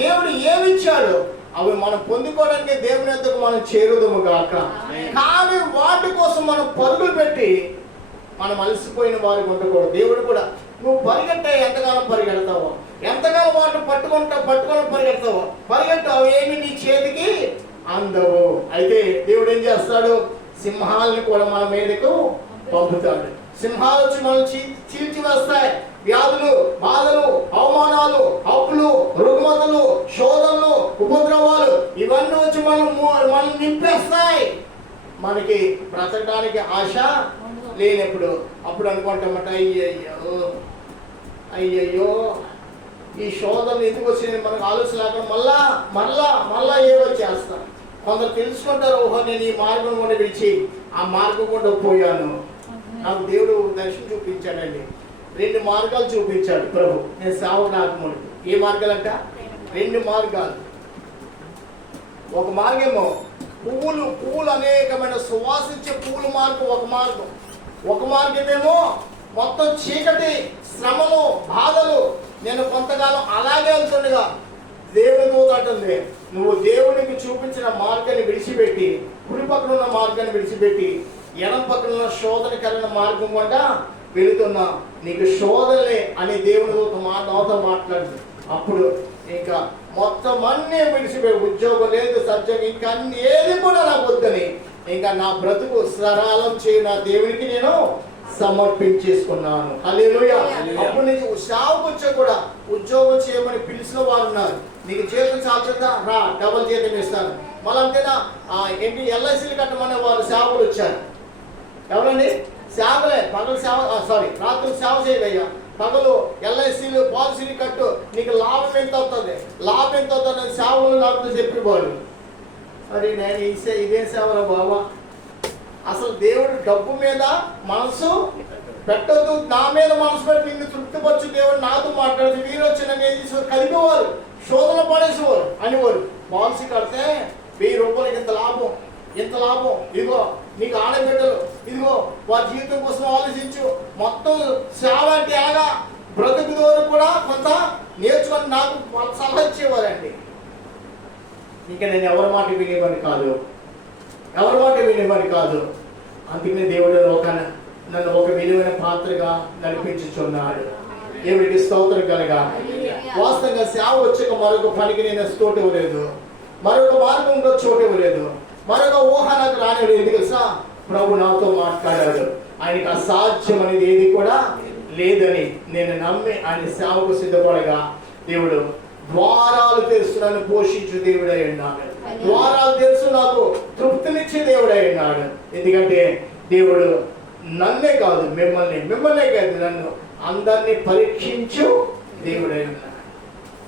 దేవుడు ఏమిచ్చాడు అవి మనం పొందుకోవడానికి దేవుని వద్దకు మనం చేరుదుము గాక. కానీ వాటి కోసం మనం పరుగులు పెట్టి మనం అలసిపోయిన వారు ఉండకూడదు. దేవుడు కూడా నువ్వు ఎంతకాలం పరిగెడతావో, ఎంతకాలం వాటిని పట్టుకొని పరిగెడతావు, ఏమి నీ చేతికి అందవు. అయితే దేవుడు ఏం చేస్తాడు? సింహాలని కూడా మన మీదకు పంపుతాడు. సింహాలు వచ్చి మనం చీల్చి వేస్తాయి. వ్యాధులు, బాధలు, అవమానాలు, అప్పులు, రుగ్మతలు, శోధనలు, ఉపద్రవాలు ఇవన్నీ వచ్చి మనం నింపేస్తాయి. మనకి బ్రతకడానికి ఆశ లేనప్పుడు అప్పుడు అనుకుంటామట, అయ్యయ్యో ఈ శోధనలు ఎందుకు వచ్చినాయి మనకు ఆలోచన లేకుండా మళ్ళా ఏవో చేస్తాం. కొందరు తెలుసుకుంటారు, ఓహో నేను ఈ మార్గం కూడా విడిచి ఆ మార్గం కూడా పోయాను. నాకు దేవుడు దర్శనం చూపించాడండి. 2 మార్గాలు చూపించాడు ప్రభు. నేను సేవకు రాకముందు ఏ మార్గాలంట? 2 మార్గాలు. ఒక మార్గమేమో పువ్వులు అనేకమైన సువాసించే పువ్వుల మార్గం ఒక మార్గం. ఒక మార్గమేమో మొత్తం చీకటి, శ్రమలు, బాధలు. నేను కొంతకాలం అలాగే వెళ్తుండగా దేవుని దూత అంటుంది, నువ్వు దేవునికి చూపించిన మార్గాన్ని విడిచిపెట్టి కుడి పక్కన ఉన్న మార్గాన్ని విడిచిపెట్టి ఎడం పక్కన ఉన్న శోధనకరమైన మార్గం కూడా వెళుతున్నా, నీకు శోధనలే అని దేవుని దూత నాతో మాట్లాడింది. అప్పుడు ఇంకా మొత్తం అన్నీ విడిచిపోయి, ఉద్యోగం లేదు, సబ్జెక్ట్ ఇంకా అన్ని ఏది కూడా నాకు వద్దని ఇంకా నా బ్రతుకు సరళం చేయి నా దేవునికి నేను సమర్పించేసుకున్నాను. హల్లెలూయా. అప్పుడు నీకు సేవకు వచ్చా కూడా ఉద్యోగం చేయమని పిలిచిన వారు ఉన్నారు. నీకు జీతం చాలుతుందా, రా డబల్ జీతం ఇస్తాను. మళ్ళీ అంతేనా ఏంటి ఎల్ఐసీలు కట్టమనే వారు సేవకులు వచ్చారు. ఎవరండి? సేవలే. పగలు సేవ, రాత్రులు సేవ చేయవయ్యా, పగలు ఎల్ఐసీలు పాలసీలు కట్టు, నీకు లాభం ఎంత అవుతుంది, సేవలు నాకు చెప్పేవాడు. మరి నేను ఇదే సేవరా బాబా, అసలు దేవుడు డబ్బు మీద మనసు పెట్టద్దు, నా మీద మనసు పెట్టి నిన్ను తృప్తిపరచు దేవుడు నాతో మాట్లాడుతూ మీరు వచ్చి నన్ను ఏం చేసేవారు, కలిపేవారు, శోధన పడేసేవారు అనేవారు. పాలసీ కడితే 1000 రూపాయలకి ఇంత లాభం, ఇదిగో నీకు ఆడబిడ్డలు, ఇదిగో వారి జీవితం కోసం ఆలోచించు. మొత్తం సేవ అంటే ఎలాగా బ్రతుకు దూరం కూడా కొంత నేర్చుకొని నాకు వాళ్ళు సలహా ఇచ్చేవారండి. ఇంకా నేను ఎవరి మాట వినేవాడిని కాదు. అందుకనే దేవుడు నన్ను ఒక విలువైన పాత్రగా నడిపించుచున్నాడు. దేవుడికి స్తోత్రం కలగా. వాస్తవంగా సేవ వచ్చాక మరొక పనికి నేను చోటు ఇవ్వలేదు, మరొక మార్గంలో చోటు ఇవ్వలేదు, మరొక ఊహ నాకు రానివ్వలేదు. ఎందుకు తెలుసా? ప్రభు నాతో మాట్లాడాడు. ఆయనకి అసాధ్యం అనేది ఏది కూడా లేదని నేను నమ్మి ఆయన సేవకు సిద్ధపడగా దేవుడు ద్వారాలు తెలుసు నన్ను పోషించు దేవుడై ఉన్నాడు. ద్వారాలు తెలుసు నాకు తృప్తినిచ్చే దేవుడై ఉన్నాడు. ఎందుకంటే దేవుడు నన్నే కాదు మిమ్మల్నే కాదు నన్ను అందరినీ పరీక్షించు దేవుడై ఉన్నాడు.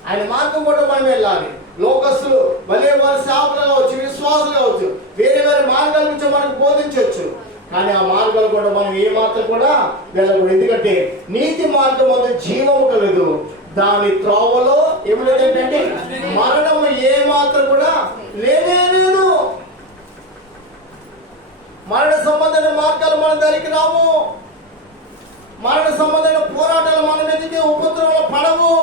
ఆయన మార్గం కూడా మనం వెళ్ళాలి. లోకస్తులు భలే వారి సేవకులు కావచ్చు, విశ్వాసులు కావచ్చు, వేరే మార్గాల నుంచి మనకు బోధించవచ్చు. కానీ ఆ మార్గాలు కూడా మనం ఏ మాత్రం కూడా వెళ్ళకూడదు. ఎందుకంటే నీతి మార్గం వల్ల జీవము కలదు, దాని త్రోవలో ఏమిటంటే మరణము ఏ మాత్రం కూడా లేదు. మరణ సంబంధమైన మార్గాలు మన దగ్గరికి రావు. మరణ సంబంధమైన పోరాటాలు మన మీదకి ఉపద్రవంలో పడవు.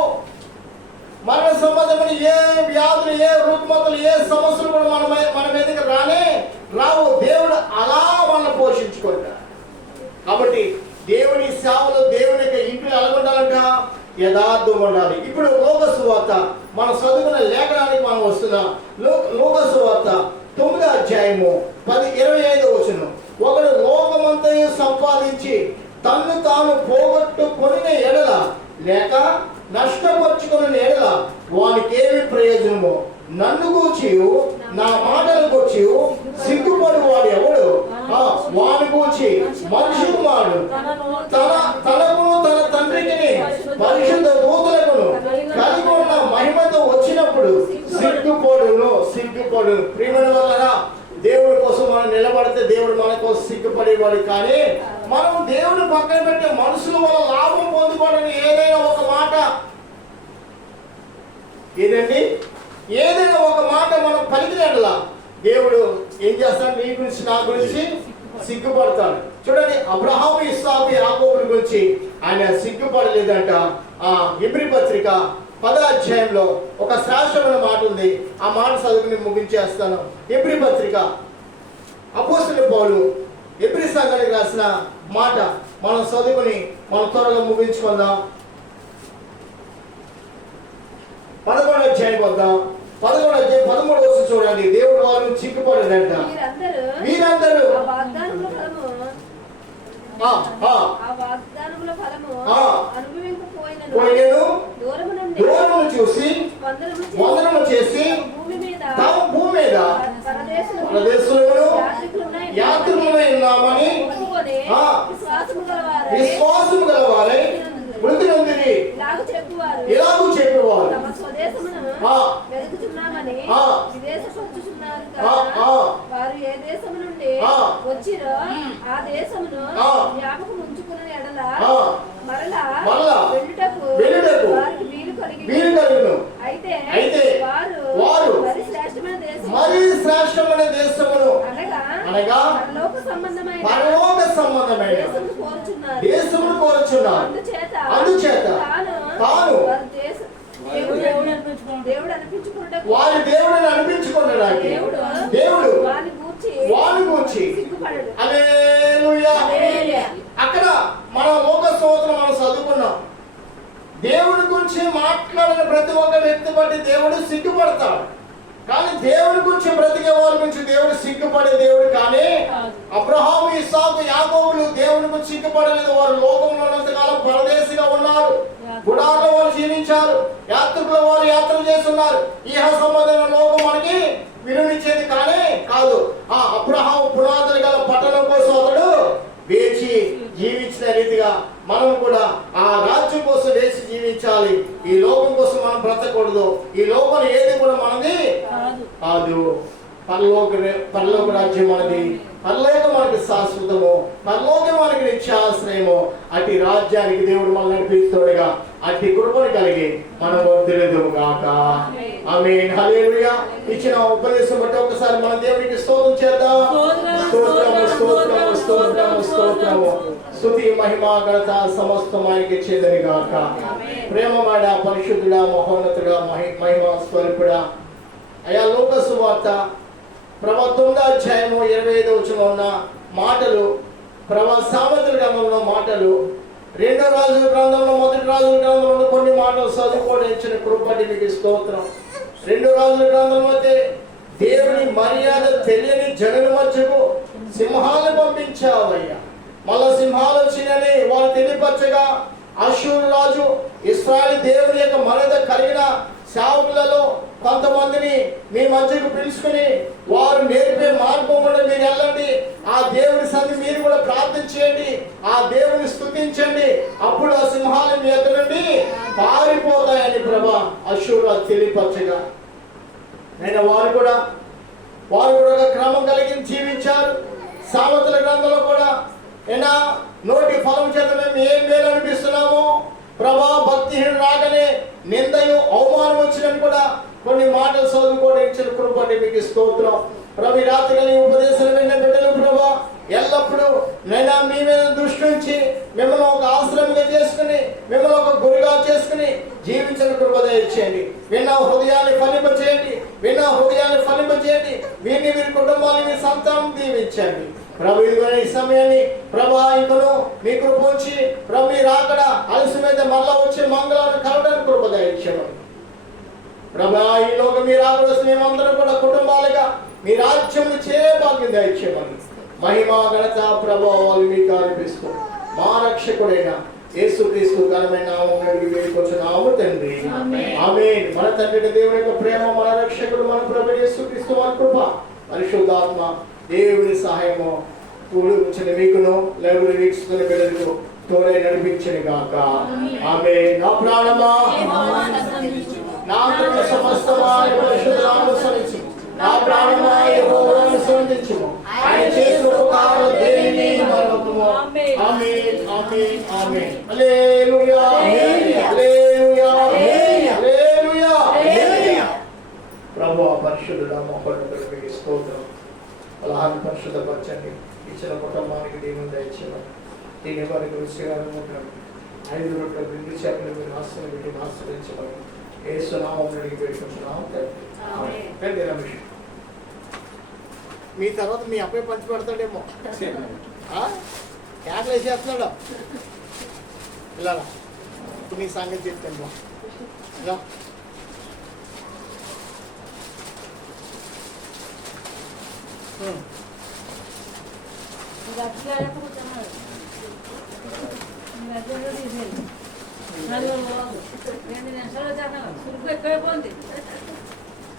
మరణ సంబంధమైన ఏ వ్యాధులు, ఏ రుగ్మతలు, ఏ సమస్యలు కూడా మన మీదకి రావు. దేవుడు అలా మనల్ని పోషించుకుంటాడు. కాబట్టి దేవుని సేవలు దేవుని ఇంట్లో ఎలా ఉండాలంట? యథార్థంగా ఉండాలి. ఇప్పుడు లోక సువార్త మనం చదువుకున్న లేఖనానికి మనం వస్తున్నాం. లోక సువార్త 9వ అధ్యాయము 25వ వచనం. ఒకడు లోకమంతయు సంపాదించి తన్ను తాను పోగొట్టుకొనిన ఎడల లేక నష్టపరుచుకున్న ఎడల వానికి ఏమి ప్రయోజనమో? నన్ను గూర్చి నా మాటలు గూర్చి సిగ్గుపడి వాడు ఎవడు? వాని గూర్చి మనిషి కుమారుడు తనకును తన తండ్రికి పరిశుద్ధ దూతలకును కలిగి ఉన్న మహిమతో వచ్చినప్పుడు సిగ్గుపడు. ప్రియమైన వాళ్ళరా, దేవుడి కోసం మనం నిలబడితే దేవుడు మన కోసం సిగ్గుపడేవాడు. కానీ మనం దేవుడు పక్కన పెట్టే మనుషుల వల్ల లాభం పొందుకోవడానికి ఏదైనా ఒక మాట మనం పలికినట్లా దేవుడు ఏం చేస్తాడు? నీ గురించి నా గురించి సిగ్గుపడతాడు. చూడండి, అబ్రహాము, ఇస్సాకు, యాకోబుల గురించి ఆయన సిగ్గుపడలేదంట. హెబ్రీ పత్రిక 10వ అధ్యాయంలో ఒక శ్రేష్టమైన మాట ఉంది. ఆ మాట చదువుకుని ముగించేస్తాను. హెబ్రీ పత్రిక అపోస్తలుడైన పౌలు హెబ్రీ సంఘానికి రాసిన మాట మనం చదువుకుని మనం త్వరగా ముగించుకుందాం. 11వ అధ్యాయం వద్దాం. 11వ అధ్యాయం 13వ వచనం చూడండి. దేవుడు వారిని సిగ్గుపడలేదంట. వీరందరూ మన దేశంలో యాత్రికులమై ఉన్నామని విశ్వాసము గలవారై మృతి నొందిరి ఇలాగూ చెప్పేవారు. వారు ఏ దేశము నుండి వచ్చిరో ఆ దేశమును జ్ఞాపకం ఉంచుకున్న ఎడల మరలా వెళ్ళుటకు వారికి వీలు కలిగిను. అయితే వారు మరి శ్రేష్టమైన దేశమును అనగా పరలోక సంబంధమైన దేశమును కోరుచున్నారు. అందుచేత తాను దేవుడు అనిపించుకున్నట్టు వారి దేవుడిని అనిపించుకున్నాడు. దేవుడు వారిని గూర్చి హల్లెలూయా. అక్కడ మనం లోక స్తోత్రం మనం చదువుకున్నాం. దేవుడి గురించి మాట్లాడిన ప్రతి ఒక్క వ్యక్తి బట్టి దేవుడు సిగ్గుపడతాడు. కానీ దేవుడి గురించి బ్రతికే వారి గురించి దేవుడు సిగ్గుపడే దేవుడు. కానీ అబ్రహాము, ఇస్సాకు, యాకోబులు దేవుడి గురించి సిగ్గుపడలేదు. వారు లోకంలో ఉన్నంతకాలం పరదేశిగా ఉన్నారు. గుడార్లో వారు జీవించారు. యాత్రికుల వారు యాత్రలు చేస్తున్నారు. ఇహ సంబంధమైన లోకం మనకి విలువనిచ్చేది కానీ కాదు. అబ్రహాము పునాదులు గల పట్టణం కోసం అతడు వేచి జీవించిన రీతిగా మనం కూడా ఆ రాజ్యం కోసం వేసి జీవించాలి. ఈ లోకం కోసం మనం బ్రతకూడదు. ఈ లోకం ఏది కూడా మనది కాదు. పరలోక రాజ్యం మనది. పరలోకం మనకి శాశ్వతము. పరలోకం మనకి నిత్యాశ్రయము. అట్టి రాజ్యానికి దేవుడు మనల్ని నడిపిస్తాడుగా. అట్టి కృపను కలిగి మనం వర్ధిల్లుదుము గాక. ఆమేన్. హల్లెలూయా. ఇచ్చిన ఉపదేశం బట్టి ఒకసారి మన దేవునికి స్తోత్రం చేద్దాం. స్తోత్రము స్తోత్రము స్తోత్రము స్తోత్రము. స్తుతి మహిమ ఘనత సమస్తం ఆయనకి చెందని గాక. ప్రేమమాడ పరిశుద్ధుడా మహోన్నతుడా మహిమ స్వరూపుడా అయా లోక సువార్త 9వ అధ్యాయము 25వ వచనంలో ఉన్న మాటలు, సామెతల గ్రంథంలో మాటలు, 2వ రాజుల గ్రంథంలో 1వ రాజుల గ్రంథంలో కొన్ని మాటలు చదువుకోవడం ఇచ్చిన కృపటి మీకు స్తోత్రం. 2వ రాజుల గ్రంథంలో అయితే దేవుని మర్యాద తెలియని జనుల మధ్యకు సింహాలను పంపించావయ్యా. మళ్ళా సింహాలు వచ్చినని వాళ్ళు తెలియపరచగా అష్షూరు రాజు ఇశ్రాయేలు దేవుని యొక్క మర్యాద కలిగిన సేవకులలో కొంతమందిని మీ మధ్యకు పిలుచుకుని వారు నేర్పే మార్గం కూడా మీరు వెళ్ళండి. ఆ దేవుని సన్నిధి మీరు కూడా ప్రార్థన చేయండి. ఆ దేవుని స్తుతించండి. అప్పుడు ఆ సింహాలు మీ ఎదురు నుండి పారిపోతాయని ప్రభా అష్షూరు తెలియపరచగా నేను వారు కూడా ఒక క్రమం కలిగి జీవించారు. సామెతల గ్రంథంలో కూడా ఏనా నోటి ఫలం చేత మేము ఏం మేలు అనిపిస్తున్నామో ప్రభా భక్తిహీనుడు రాగానే నిందయు అవమానం వచ్చినని కూడా కొన్ని మాటలు చదువుకోవడం ఇచ్చిన కృపని మీకు స్తోత్రం. ప్రభు రాత్రి కలిగి ఉపదేశాలు విన్న బిడ్డలు ప్రభా ఎల్లప్పుడూ నైనా మీ మీద దృష్టి ఉంచి మిమ్మల్ని ఒక ఆశ్రమంగా చేసుకుని మిమ్మల్ని ఒక గురిగా చేసుకుని జీవించిన కృప దయచేయండి. విన్న హృదయాన్ని ఫలింపచేయండి. వీరిని వీరి కుటుంబాన్ని మీ సంతానం దీవించండి. ప్రభు ఈ సమయాన్ని ప్రభా ఇంకను మీ కృప ఉంచి ప్రభు మీరు అక్కడ అలసి మీద మళ్ళా వచ్చే మంగళాన్ని కలవడానికి కృప దయచేయండి. ప్రభా ఈ లోకం మీరు ఆకలిస్తే మేమందరం కూడా కుటుంబాలుగా మీ రాజ్యం చేరే భాగ్యం దయచేయమని మహిమా ఘనత ప్రభావాలు మీకు అర్పిస్తూ మా రక్షకుడైన యేసుక్రీస్తు ఘనమైన నామములో వేడుకొచ్చున్నాము తండ్రి. ఆమేన్. మన తండ్రి దేవుని యొక్క ప్రేమ, మన రక్షకుడు మన ప్రభు యేసుక్రీస్తు వారి కృప, పరిశుద్ధాత్మ దేవుని సహాయము కూడి వచ్చిన మీకును లేవులు వీక్షిస్తున్న బిడ్డలకు తోడై నడిపించను గాక. ఆమేన్. నా ప్రాణమా నా సమస్తమా పరిశుద్ధ నామమును స్తుతించుము. నా ప్రాణమా యెహోవాను స్తుతించుము. ఆయన చేసిన ఉపకారములు దేనిని మరవకుము. ఆమేన్. ఆమేన్. ఆమేన్. హల్లెలూయా. హల్లెలూయా. హల్లెలూయా. ప్రభువా పరిశుద్ధుడా మహోన్నతుడా స్తోత్రం. అలాగే పరిశుద్ధపరచండి. ఇచ్చిన కుటుంబానికి దీని దయచేయమని దీని వారికి రుచిగా 5 రొట్టెలు 2 చేపలు మీరు ఆశ్రయం వీటిని ఆశ్రయించమని యేసు నామములో అడిగి పెట్టుకుంటున్నాము తండ్రి. రమేష్ మీ తర్వాత మీ అబ్బాయి పంచి పెడతాడేమో, క్యాట్లు వేసేస్తున్నాడు. ఇలా ఇప్పుడు నీ సంగతి చెప్తాను. ఇలా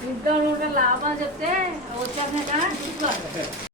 ఇంట్లో ఉంటే లాభాలు చెప్తే వచ్చాక